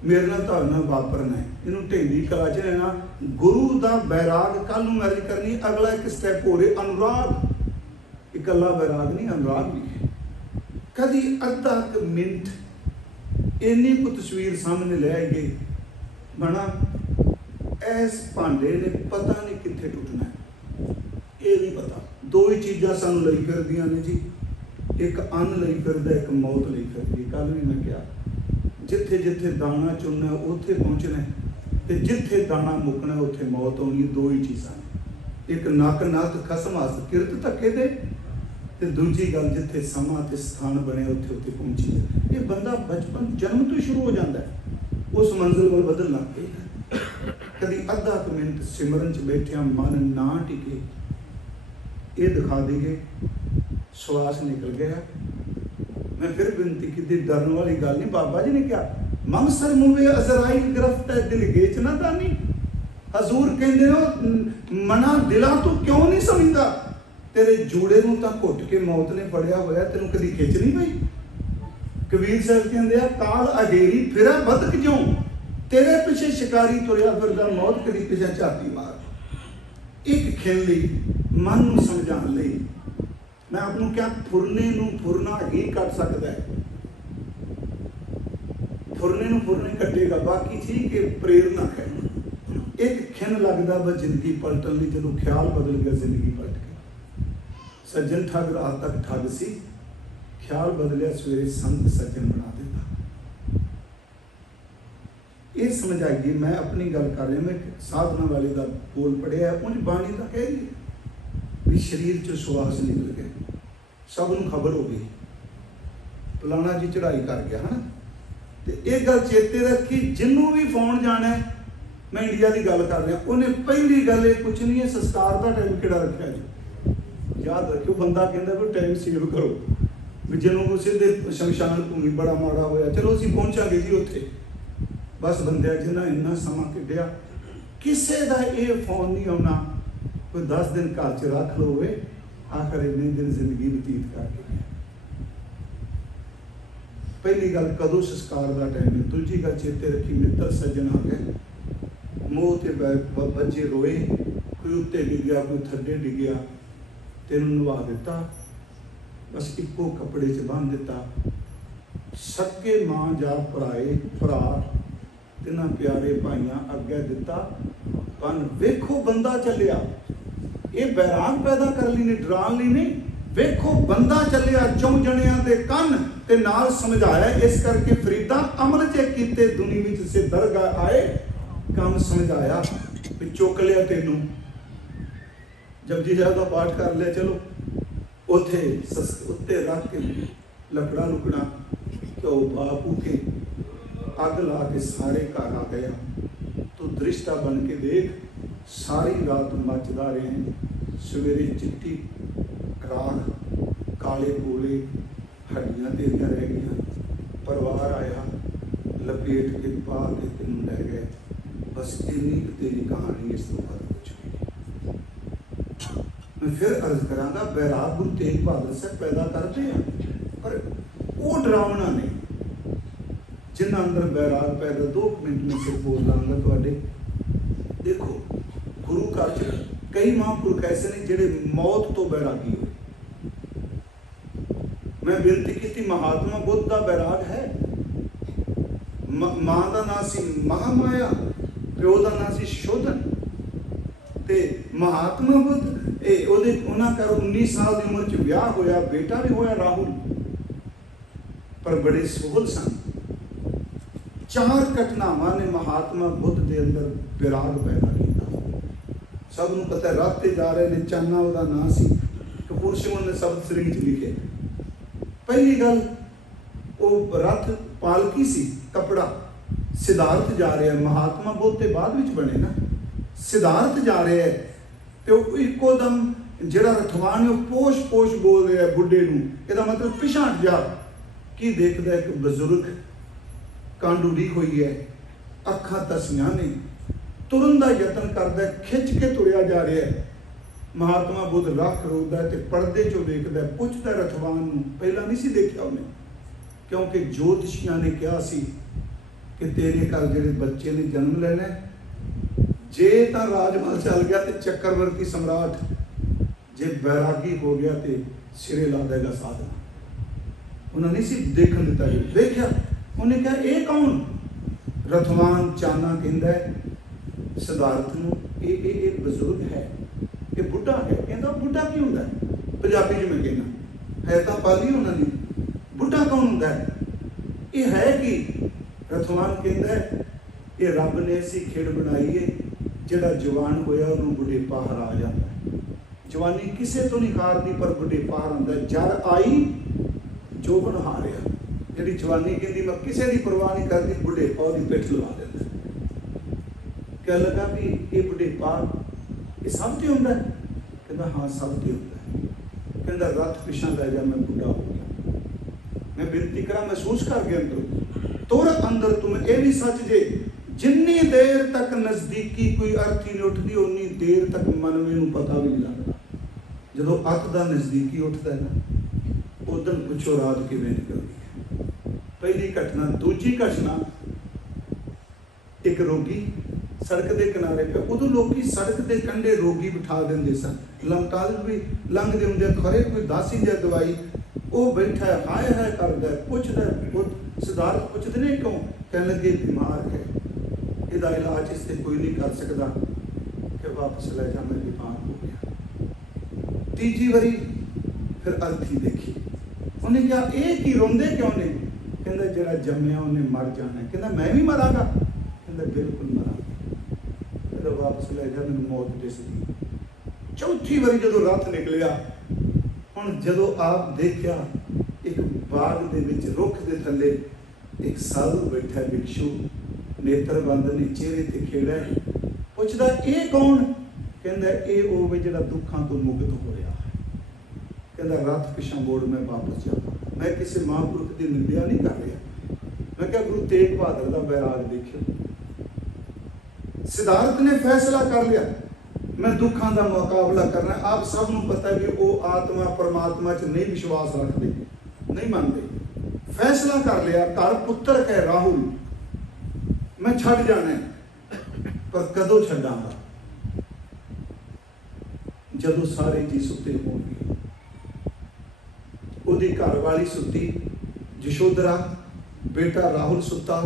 मेरे नाल तुहाडे नाल वापरना है, इनू ढेंडी कला च लेना। गुरु दा बैराग कल नूं मैरिज करनी, अगला एक स्टैप हो रहा अनुराग। इकल्ला बैराग नहीं, अनुराग भी है। कदी अद्धा क मिनट इन्नी को तस्वीर सामने ले आइए बना इस भांडे ने पता नहीं कित्थे टुटना है, ये नहीं पता। दो ही चीज़ां सानू लई फिरदियां ने जी, एक अन्न लई फिरदा, एक मौत लई फिरदी। कल भी मैं कहा जिथे जिथे दाना चुनना उत्थे पहुँचना है, ते जिथे दाना मुकना उत्थे मौत आनी। दो ही चीज़ां ने, एक नक नत खसम हस किरत धक्के दे, ते दूजी गल जिथे समा ते स्थान बने उत्थे उत्थे पहुँची। ये बंदा बचपन जन्म तो शुरू हो जाता है, उस मंजिल को बदल लग पे। कभी अद्धा क मिनट सिमरन च बैठिया मन ना टिके, ये दिखा दीए श्वास निकल गया। मैं फिर विनती की, डरने वाली गल नहीं। बाबा जी ने क्या मंगसर मुवे अजराइल गिरफ्त है दिल गेच ना दानी। हजूर कहते हो मना दिला तू क्यों नहीं समझदा, तेरे जूड़े नूं तां घुट के मौत ने फड़िया होया, तेनों कदी खिच नहीं पई। कबीर साहब कहते हैं काल अडेरी फिरा बदक ज्यों, तेरे पिछे शिकारी तुरया फिरदा, मौत कदी पिछे झाती मार। एक खिल लई मन नूं समझाण लई मैं आपनूं क्या फुरने नूं फुरना ही कट सकदा है, फुरने नूं फुरने कटेगा, बाकी ठीक है प्रेरणा है। एक खिन लगदा वा जिंदगी पलटन लई, जदों ख्याल बदल गया जिंदगी पलट गई। सज्जन ठग रात तक ठग सी, ख्याल बदलिया सवेरे संत सज्जन बना देता। ये समझ आइए, मैं अपनी गल कर रहा, मैं साधना वाले का बोल पढ़िया, उन्हें बाणी का कह रही भी शरीर च सुआस निकल गए, सब नूं खबर हो गई फलाना जी चढ़ाई कर गया है ना। तो एक गल चेते रखी, जिन्हों भी फोन जाना है, मैं इंडिया की गल कर रहा, उन्हें पहली गल ये पुछनी है संस्कार का टाइम किहड़ा रखा जी। याद रखियो, बंदा कहता भी टाइम सेव करो, भी जिन्होंने सीधे शमशान भूमि बड़ा माड़ा होया, चलो असीं पहुंचांगे जी उत्थे, बस बंदे जिन्हें इन्ना समा कढ़िया, किसी का ये फोन नहीं आना, कोई 10 दिन घर च रख लो, आखिर इन्ने दिन जिंदगी व्यतीत करके गया। पहली गल कदों संस्कार का टाइम है, दूजी गल चेते रखी मित्र सज्जन आ गए, मोह ते बच्चे रोए, कोई उत्ते डिग्या कोई थड्डे डिग्या, तेनों नवा दिता, बस इको कपड़े च बन दिता। सके मां जा भराए भरा, तिन्हां प्यारे भाइयां अगे दिता पन। वेखो बंदा चलिया, ये बैराग पैदा कर ली ने, डरान ली नहीं। वेखो बंदा चलिया, 4 जणियां दे कन ते नाल समझाया, इस करके फरीदा अमल च कीते दुनी विच से दरगाह आए, काम समझाया भी चुक लिया तेनों। जपजी साहिब दा पाठ कर लिया, चलो उथे उत्ते रख के लकड़ा लुकड़ा घ्यो बापू के अग ला के सारे घर आ गया। तो दृष्टा बन के देख, सारी रात मचदा रहे, सवेरे चिट्टी राख काले कोले हड्डियां तेरियां रह गई, परिवार आया लपेट के पा के तेन लै गए। बस इन्नी तेरी कहानी, इस तो बाद कुछ नहीं। मैं फिर अर्ज करांगा, बैराग गुरु तेग बहादुर साहब पैदा करते हैं, पर वो डरावना नहीं जिन्ना अंदर बैराग पैदा। 2 मिनट में सिर्फ बोल लांगा तुहाडे। देखो गुरु घर च कई महापुरख ऐसे ने जिहड़े मौत तो बैरागी हुए। मैं बेनती की, महात्मा बुद्ध का बैराग है। मां का नाम सी महामाया, प्यो का नाम सी शोधन। ते महात्मा बुद्ध उन्होंने कर 19 साल की उम्र च विआह होया, बेटा भी होया राहुल, पर बड़े सोहल सन। 4 घटनावां ने महात्मा बुद्ध के अंदर विराग पैदा किया। सब नूं पता, रास्ते जा रहे ने, चाना उहदा नाम सी, कपूर सिंह ने शब्द श्री च लिखे। पहली गल, वो रथ पालकी सी, कपड़ा सिद्धार्थ जा रहा है, महात्मा बुद्ध के बाद विच बने ना, सिद्धार्थ जा रहे है, तो इको दम जिहड़ा रथवान है पोश पोश बोल रहा है बुढ़े नूं, इहदा मतलब पिछां हट जा। की देखदा एक बजुर्ग, कंड उड़ी हुई है, अखां तसियां ने, तुरन का यतन करदा, खिंच के तुरया जा रहा है। महात्मा बुद्ध रख रोकदा ते पर्दे चों वेखदा, पुछदा रथवान नूं, पहला नहीं सी देखिया उन्हें, क्योंकि ज्योतिषियां ने कहा सी कि कि तेरे घर जिहड़े बच्चे ने जन्म लेना, जे तो राजमहल चल गया तो चक्रवर्ती सम्राट, जे बैरागी हो गया तो सिरे ला देगा साधना। उन्होंने नहीं सिर्फ देखने दिता, देखा उन्हें कहा ये कौन? रथवान चाना कहता है सिद्धार्थ नूं, ये बजुर्ग है, ये बुढ़ा है। कहता बुढ़ा की होंदा है? पंजाबी च मैं कहना है तो पाली उन्होंने, बुढ़ा कौन होंदा है? ये है कि रथवान कहता है ये रब ने ऐसी खेड़ बनाई है, जिहड़ा जवान होया उन्होंने बुढ़ेपा हरा जाता है। जवानी किसे तो नहीं हारती पर बुढ़ेपा हरांदा है। जर आई जोबन हारिया, जी जवानी कहती मैं किसी की परवाह नहीं करती, बुढ़ेपा उसकी पिठ लवा देता। कह लगा भी ये बुढ़ेपा ये सब ते हुंदा है? कहता हाँ सब ते हुंदा है। कहता रथ पिछा लै जा, मैं बुढ़ा हो गया, मैं बिनती करा महसूस कर गया अंदर तुर अंदर तुम ये भी सच जे, जिन्नी देर तक नजदीकी कोई अर्थी नहीं उठती उन्नी देर तक मनवे नूं पता भी नहीं लगता। जो अत का नजदीकी उठता है ना, उदन पुछो रात किवें निकलती है। पहली घटना। दूजी घटना, एक रोगी सड़क के किनारे पे, उदों लोग सड़क के कंढे रोगी बिठा देंगे सन, लमटा भी लंघते होंगे, खरे कोई दस ही दे दवाई, वो बैठा है हाय हाय करता है, पुछदा सिद्धार्थ पुछते नहीं क्यों? कह लगे बीमार है, इसका इलाज इससे कोई नहीं कर सकता, कि वापस ले जा, मैं बीमार हो गया। तीजी बारी फिर अर्थी देखी, उन्हें क्या ये की रोंदे क्यों ने? कहता जरा जम्मिया उन्हें मर जाना है। कहता मैं भी मरांगा? कहता बिल्कुल मरांगा। कहता वापस ले जा, मैंने मौत दिसदी। चौथी बारी जो रथ निकलिया, हुण जदों आप देखिया एक बाग दे विच रुख दे थल्ले एक साधु बैठा भिक्षु, नेत्र बंद ने, चेहरे ते खेड़ा है। पुछदा ये कौन? कहंदा ये ओ वे जिहड़ा दुखां तो मुक्त हो रहा है। कहंदा रथ पिछा मोड़ मैं वापस जावां। मैं किसी महापुरुष की निंदा नहीं कर रहा, मैं क्या गुरु तेग बहादुर का बैराग देखियो। सिद्धार्थ ने फैसला कर लिया मैं दुखों का मुकाबला करना। आप सब नूं पता है कि वो आत्मा परमात्मा च नहीं विश्वास रखते, नहीं मानते। फैसला कर लिया, घर पुत्र है राहुल, मैं छड़ जाना है, पर कदों छड्डांगा? जदों सारे जी सुते होणगे। उहदी घरवाली सुती जशोधरा, बेटा राहुल सुता,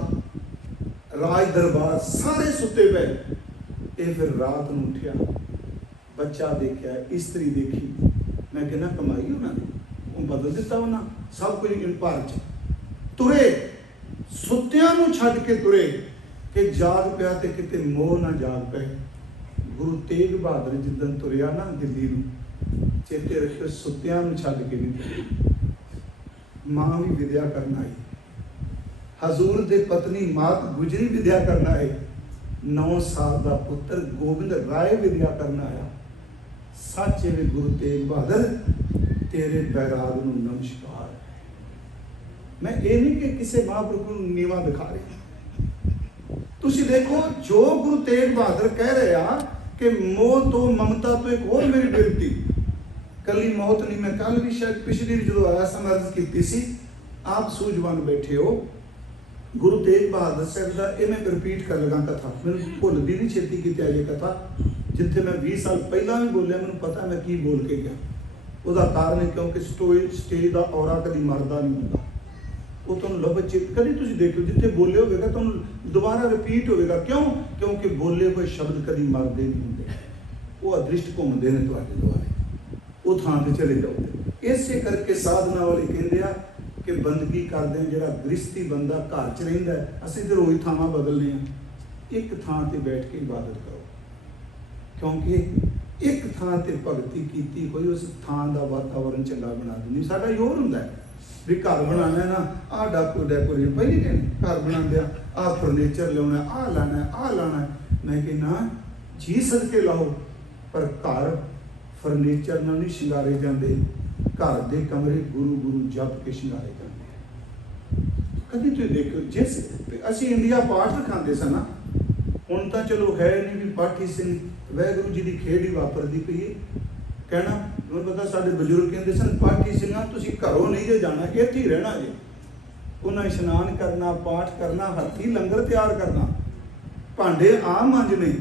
राज दरबार सारे सुते पे। ये फिर रात नूं उठिया, बच्चा देखा, इस्त्री देखी, मैं कहना कमाई उन्होंने, बदल दिता उन्होंने सब कुछ भर च। तुरे सुत्तियां नूं छड्ड के तुरे कि जाग पिया ते किते मोह ना जाग पे। गुरु तेग बहादुर जिदन तुरिया ना दिल्ली नूं, चेते रखियो सुत्तियां नूं छड्ड के नहीं तुरे। मां भी विद्या करना आई, हजूर दे पत्नी मात गुजरी विद्या करना है, 9 साल का पुत्र गोबिंद राय विद्या करना आया। सच वे गुरु तेग बहादुर तेरे बैराग नूं नमस्कार। मैं ये नहीं कि किसी महापुरुष को नीवा दिखा रहा। तुसी देखो जो गुरु तेग बहादुर कह रहे हैं कि मोह तो ममता तो एक और मेरी बेनती, कली मौत नहीं। मैं कल भी शायद पिछली जो आया समर्थ की सी, आप सूझवान बैठे हो। गुरु तेग बहादुर साहब का ये मैं रिपीट कर लगा कथा, मैंने भुलदी नहीं छेती की ये कथा, जिथे मैं 20 साल पहला भी बोलिया, मैंने पता मैं की बोल के गया। उसका कारण है क्योंकि स्टेज का औरा कभी मरदा नहीं होता, वो तुम लभ चित कभी तुम देखो जिथे बोले होगा तुम दोबारा रिपीट होगा। क्यों? क्योंकि बोले हुए शब्द कभी मरते नहीं होंगे, वो अदृष्ट घूमते हैं तुम्हारे द्वारे, वो थां पर चले जाओ। इसे करके साधना वाले कहते हैं कि बंदगी करते हैं, जो गृहस्थी बंदा घर च रहिंदा है, असीं तो रोज़ थावां बदलने हैं, एक थां ते बैठ के इबादत करो, क्योंकि एक थां ते भगती कीती होई उस थां दा वातावरण चंगा बना दिंदी। साडा योर हुंदा है भी घर बनाना ना, आ डेकोरेशन पहले कहने घर बनाते आ फर्नीचर लिया, आ लाना आ लाना। मैं कहना जी सदके लाओ, पर घर फर्नीचर नाल नहीं शिंगारे जाते, घर के कमरे गुरु गुरु जप के शिंगारे जाते। कभी तुम देखो जिस असी इंडिया पाठ रखाते सन ना, हुण तां चलो है नहीं भी पाठी सिंह वाहिगुरू जी की खेड ही वापरती पई है। कहना मैं पता साढ़े बजुर्ग कहते सन पाठी सिंह तुसीं घरों नहीं जे जाना, इत्थे ही रहना जे। उन्हें इशनान करना, पाठ करना, हथी लंगर तैयार करना, भांडे आम मांजने।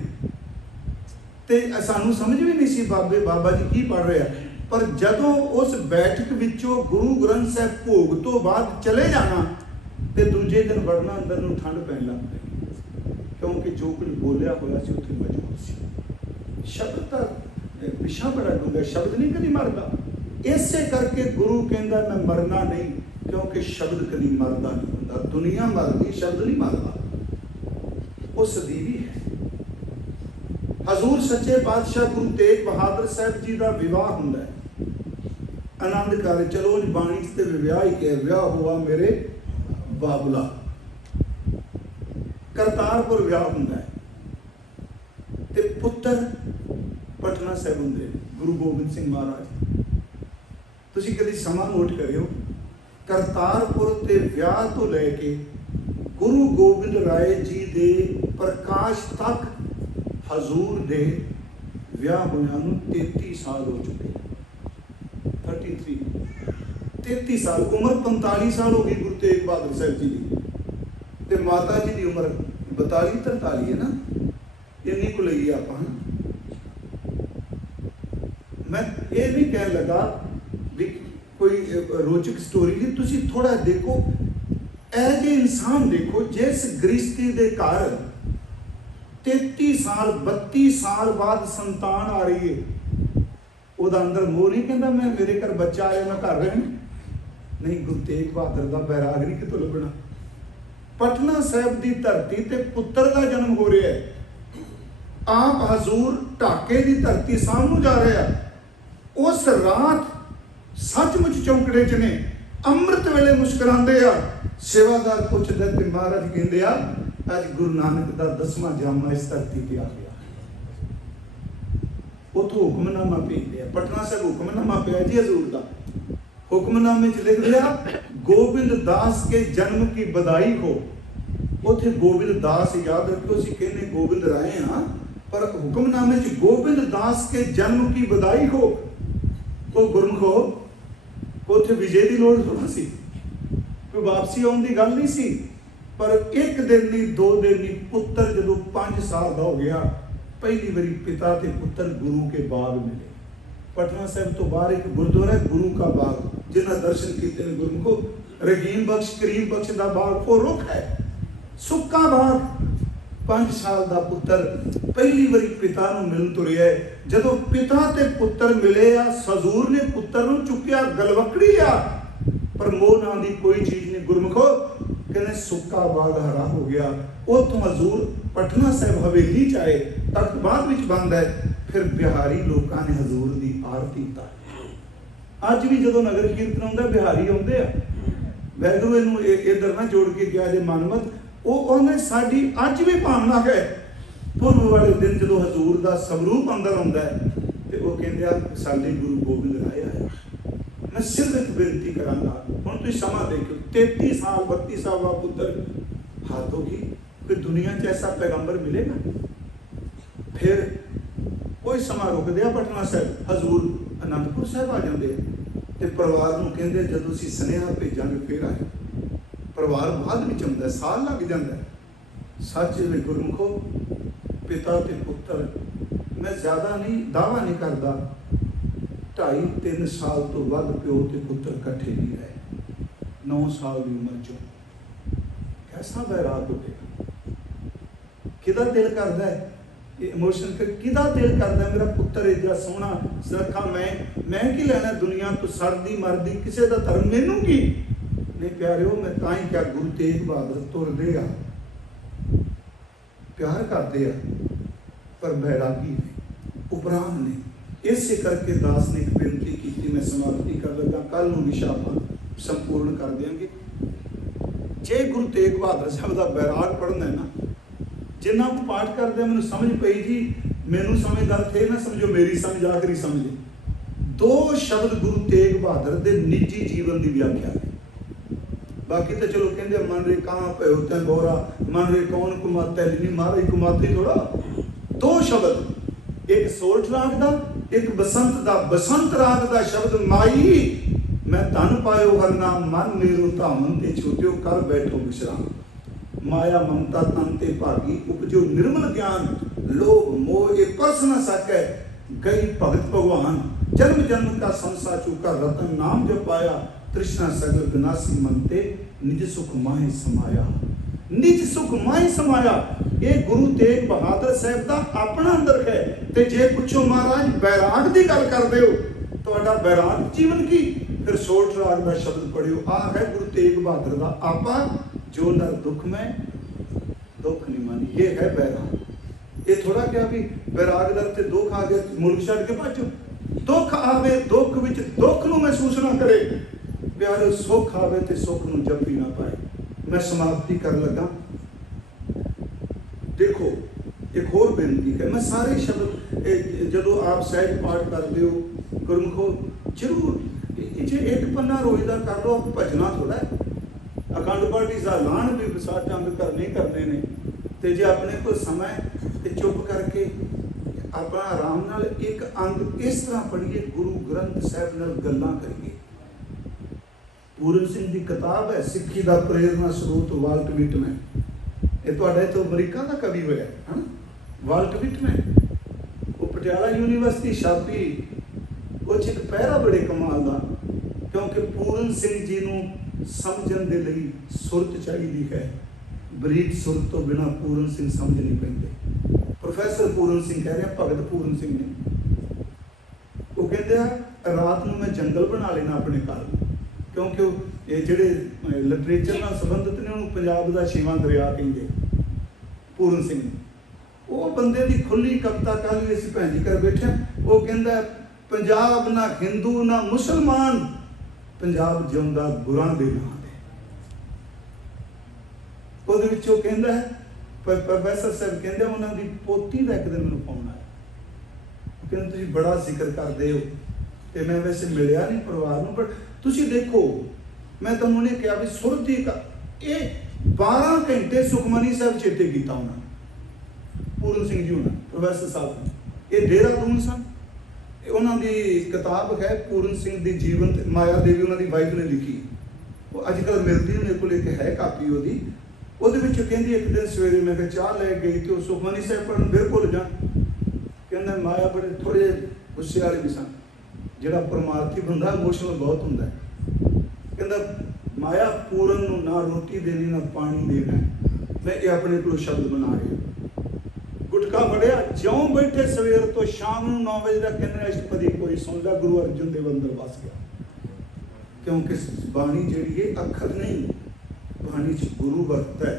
ते सानू समझ भी नहीं सी बाबा जी की पढ़ रहे हैं। पर जदों उस बैठक विचों गुरु ग्रंथ साहब भोग तो बाद चले जाना ते दूजे दिन वड़ना अंदर नूं ठंड पैण लग पई, क्योंकि जो कुछ बोलिया होया सी उत्थे मौजूद सी। शब्द का विशा बड़ा डूंगा, शब्द नहीं कभी मरदा। इसे करके गुरु कहंदा मैं मरना नहीं, क्योंकि शब्द कभी मरदा नहीं हुंदा। दुनिया मरदी, शब्द नहीं मरदा। वो सदीवी है। हजूर सच्चे पातशाह गुरु तेग बहादुर साहब जी का विवाह हुंदा है आनंद कार। चलो बाणी ते विवाह ही कह, विवाह हुआ मेरे बाबुला। करतारपुर विवाह हुंदा है ते पुत्र पटना साहब हुंदे गुरु गोबिंद सिंह महाराज। तुसीं कदी समा नोट करियो, करतारपुर ते विवाह तो लैके गुरु गोबिंद राय जी दे प्रकाश तक हजूर दे विवाह होया नूं 33 साल हो चुके। 33 साल, उम्र 45 साल हो गई गुरु तेग बहादुर साहब जी की। ते माता जी की उम्र 42-43 है ना, इन्नी को लगी आप। मैं ये नहीं कह लगा भी कोई रोचक स्टोरी नहीं, तुसी थोड़ा देखो एज ए इंसान देखो, जिस गृहस्थी के घर 33 साल 32 साल बाद संतान आ रही है, ਉਹਦਾ अंदर मोह नहीं कहता मैं मेरे घर बच्चा आया मैं घर रहना नहीं। गुरु तेग बहादुर का बैराग नहीं कितों लगना। पटना साहब की धरती ते पुत्र का जन्म हो रहा है। आप हजूर ढाके की धरती सामने जा रहे हैं। उस रात सचमुच चौंकड़े च ने, अमृत वेले मुस्कुराते आ। सेवादार पुछदे ते महाराज कहंदे आ अज गुरु नानक का 10वां जामा इस धरती पर आ गया। उतो हुक्मनामा भेज दिया, पटना साहब हुक्मनामा पिया जी हजूर का। हुक्मनामे च लिख दिया गोविंद दास के जन्म की बधाई हो। उथे गोविंद दास याद रखो, असीं कहने गोविंद राय हाँ, पर हुक्मनामे च गोविंद दास के जन्म की बधाई हो। वो गुरमुखो उथे विजय की लोड़ थोड़ा सी, कोई वापसी आने की गल नहीं सी। पर एक दिन नहीं, 2 दिन नहीं, पुत्र जदों 5 साल का हो गया, पहली बारी पिता ते पुत्र गुरु के बाग मिले। पटना साहब तो बाहर एक गुरुद्वारा है गुरु का बाग, जिन्हें दर्शन किए गुरु को। रहीम बख्श करीम बख्श का बाग वो रुख है, सुक्का बाग। 5 साल का पुत्र पहली बारी पिता नूं मिलन तुरिया है। जदों पिता ते पुत्र मिले आ, हजूर ने पुत्र नूं चुकिया, गलवकड़ी आ, पर मोह नाम की कोई चीज नहीं। गुरमुखो कहने सुक्का बाग हरा हो गया। उतों हजूर पटना साहब हवेली च आए, तख्त बाद विच बंद है। फिर बिहारी लोगों ने हजूर की आरती उतारी। अज भी जो नगर कीर्तन आउंदा बिहारी आउंदे आ। वैगुरू इनू इधर ना जोड़ के गया जे मनमत, वो साडी अज भी भावना है। पूर्व वाले दिन जो हजूर का स्वरूप अंदर आउंदा है ते वो कहंदे साडे गुरु गोबिंद राय आया। मैं सिर्फ एक बेनती करांगा, हुण तुसीं समा देखो, 33 साल 32 साल का पुत्र हाथ होगी। कोई दुनिया च ऐसा पैगंबर मिलेगा? फिर कोई समा रुक दिया पटना साहब, हजूर आनंदपुर साहब आ जाते हैं। तो परिवार नूं कहंदे जदों असीं सुनेहा भेजांगे फिर आए। परिवार बाद विच आउंदा, साल लग जाता है। सच में गुरमुखो पिता ते पुत्र, मैं ज़्यादा नहीं दावा नहीं करता, 2.5-3 साल तो वध प्यो ते पुत्र कट्ठे नहीं रहे। 9 साल की उम्र चो कैसा बैराग होगा? किदा दिल करता है इमोशन कर, किदा दिल करता है मेरा पुत्र एडा सोहना सुरखा, मैं की लेना दुनिया तो सरदी मरदी किसी का धर्म मैनू की नहीं। प्यारिओ मैं ताई क्या गुरु तेग बहादुर तुरदे आ, प्यार करते हैं, पर बैरागी ने उपराम ने। इस करके दास ने एक बेनती की, मैं समाप्ति कर लगा, कल नूं विशा आपां संपूर्ण कर देंगे। जे गुरु तेग बहादुर साहब का बैराग पढ़ना है ना, जिन्ना को पाठ करते मैं समझ पई जी, मैनू समझदार थे ना समझो मेरी समझ आखिरी समझ। 2 शब्द गुरु तेग बहादुर के निजी जीवन की व्याख्या है। बाकी तो चलो कहते मन रे कहाँ पे होते हैं गौरा, मन रे कौन कुमाता है, नहीं महाराज कुमाती थोड़ा। 2 शब्द, एक सोठ राग का, एक बसंत का। बसंत राग का शब्द माई मैं धन पायो हर नाम मन मेरो धामन ते छूट्यो कर बैठो विश्राम। माया ममता तन ते भागी उपजो निर्मल ज्ञान। लोभ मोह ये परस न सकै गई भगत भगवान। जन्म जन्म का संसा चूका रतन नाम जो पाया। तृष्णा सगल विनाशी मनते निज सुख माहे समाया। निज सुख माहे समाया। ये गुरु तेग बहादुर साहब का अपना अंदर है। ते जे पुछो महाराज बैराग की गल करते हो तो बैराग जीवन की, फिर सोठ राग का शब्द पढ़ियो। आ है गुरु तेग बहादुर का आपा जो नर दुख में दुख नहीं मानी। ये है बैराग। ये थोड़ा क्या भी बैराग दर ते दुख आ गया मुल्क छड़ के भजो। दुख आवे दुख विच दुख नूं महसूस ना करे। प्यारे सुख आवे ते सुख नूं जपी ना पाए। मैं समाप्ति कर लगा। देखो एक होर बेनती है, मैं सारे शब्द जो आप सहज पाठ करते हो गुरमुखो जरूर जे एक पन्ना रोज का कर लो। भजना थोड़ा है। अखंड पाठ का ऐलान भी साठ अंग करने करने ने। ते जे अपने को समय ते चुप करके अपना आराम नाल एक अंग इस तरह पढ़िए, गुरु ग्रंथ साहब नाल गल्लां करिए। पूरन सिंह की किताब है सिक्खी का प्रेरणा स्रोत वाल्ट विटमैन। ये तो अमरीका का कवि होया है ना, वाल्ट विटमैन। वो पटियाला यूनिवर्सिटी छापी। कुछ एक पैरा बड़े कमाल का, क्योंकि पूरन सिंह जी नूं समझण दे लई सुरत चाहिदी है। बरीक सुरत तो बिना पूरन सिंह समझ नहीं पाते। प्रोफैसर पूरन सिंह कह रहे हैं भगत पूरन सिंह ने। वो कहते रात में मैं जंगल बना लेना अपने घर, क्योंकि ये जिहड़े लिटरेचर नाल संबंधित ने उन्होंने पंजाब का 6वां दरिया कहिंदे। पूरन सिंह वो बंदे की खुली कविता कल भी असीं भैन जी कर बैठे। वो कहता पंजाब ना हिंदू ना मुसलमान, पंजाब जिउंदा गुरां दे नां ते। ਉਹਦੇ ਵਿੱਚ ਉਹ ਕਹਿੰਦਾ है प्रोफैसर साहब कहते उन्होंने पोती का एक दिन मैं फोन आया। कहते तुसीं बड़ा जिक्र करते हो तो मैं वैसे मिलिया नहीं परिवार में, बट तुसीं देखो मैं तुहानूं ने कहा भी सुरती का ये 12 घंटे सुखमनी साहब चेते किया उन्होंने। पूरन सिंह जी उन्होंने प्रोफैसर साहब ने ये देहरादून सन। उन्होंने किताब है पूरन सिंह की जीवन, माया देवी उन्होंने वाइफ ने लिखी। वो अजकल मिलती मेरे को एक है कापी वो ਉਹਦੇ ਵਿੱਚ ਕਹਿੰਦੀ एक दिन सवेरे मैं चाह लै गई तो सुखमनी साहब पढ़न फिर भुल जा। कहना माया बड़े थोड़े गुस्से वाले भी सन। ਜਿਹੜਾ परमार्थी बंदा इमोशनल बहुत ਹੁੰਦਾ कहना माया पूरन ਨੂੰ ना रोटी देनी ना पानी देना। मैं ये अपने को शब्द बना रहा। गुटका फड़िया ज्यों बैठे सवेर तो शाम 9 बजे तक कहने अष्टपदी कोई सुन ला। गुरु अर्जुन देव अंदर वस गया, क्योंकि बाणी जिहड़ी है अखर नहीं, बाणी च गुरु वरता है।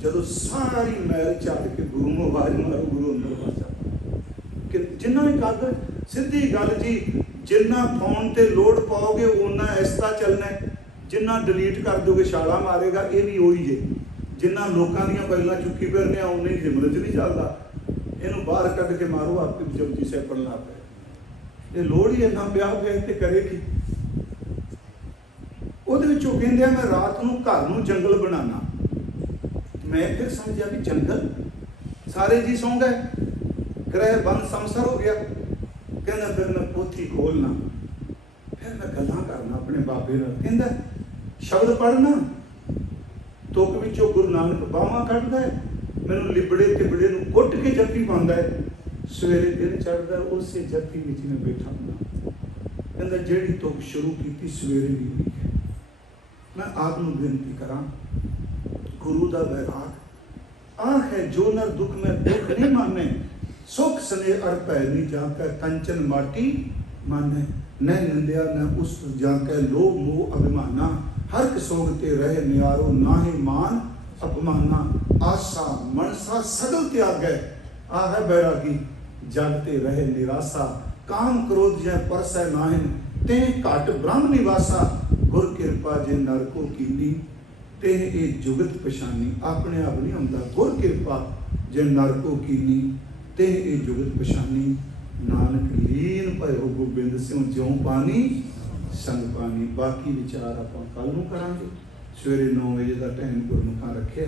जदों सारी मैल झड़ के गुरु में आवाज मारो गुरु अंदर वस जाता कि जिन्ना एकाग्र सीधी गल जी। जिन्ना फोन ते लोड पाओगे उन्ना ऐसा चलना है, जिन्ना डिलीट कर दोगे छाला मारेगा। ये भी वही जे जिन्ना लोगों दी फाइलां चुकी फिरने उन्नी हिम्मत नहीं चलता। इनू बाहर कढ़ के मारो आपे जपजी साहब पढ़ना पे। ये लोड़ ही इन्ना पिया पिया ते करे की। ਉਹਦੇ ਵਿੱਚ ਉਹ ਕਹਿੰਦੇ मैं रात ਨੂੰ घर ਨੂੰ जंगल बनाना। मैं फिर समझा भी जंगल सारे जी सौ गए, ग्रह बंद संसार हो गया। कहना फिर मैं पोथी खोलना, फिर मैं गल्लां करना अपने बाबे नाल। कहंदा शब्द पढ़ना तुक विचों गुरु नानक बावां कढदा है, मैनूं लिबड़े तिबड़े नूं कुट के जप्पी पाउंदा है। सवेरे दिन चढ़दा उसे जप्पी विच मैं बैठा हुंदा। कहंदा जिहड़ी तुक शुरू कीती सवेरे भी हुई है। मैं आपनूं बेनती करा गुरु का वैराग आ है जो नर दुख में दुख नहीं माने। सुख स्नेह अर भै नहीं जाकै कंचन माटी माने। न निंदिया न उस जाकै लोभ मोह अभिमाना। हर सोगते रहे न्यारो नाहे मान अपमाना। आशा मनसा सगल त्यागै आ है बैरागी जागते रहे निराशा। काम क्रोध जै परसै नाहिन ते घट ब्रह्म निवासा। गुर कृपा जे नर को कीनी ते ये जुगत पछानी। अपने आप नहीं होंदा, गुर कृपा जे नर को कीनी ते ये जुगत पछानी। नानक लीन भयो गोबिंद सिंह ज्यों पानी संग पानी। बाकी विचार आप कल नूं करांगे। सवेरे 9 बजे का टाइम गुरमुखां रखे।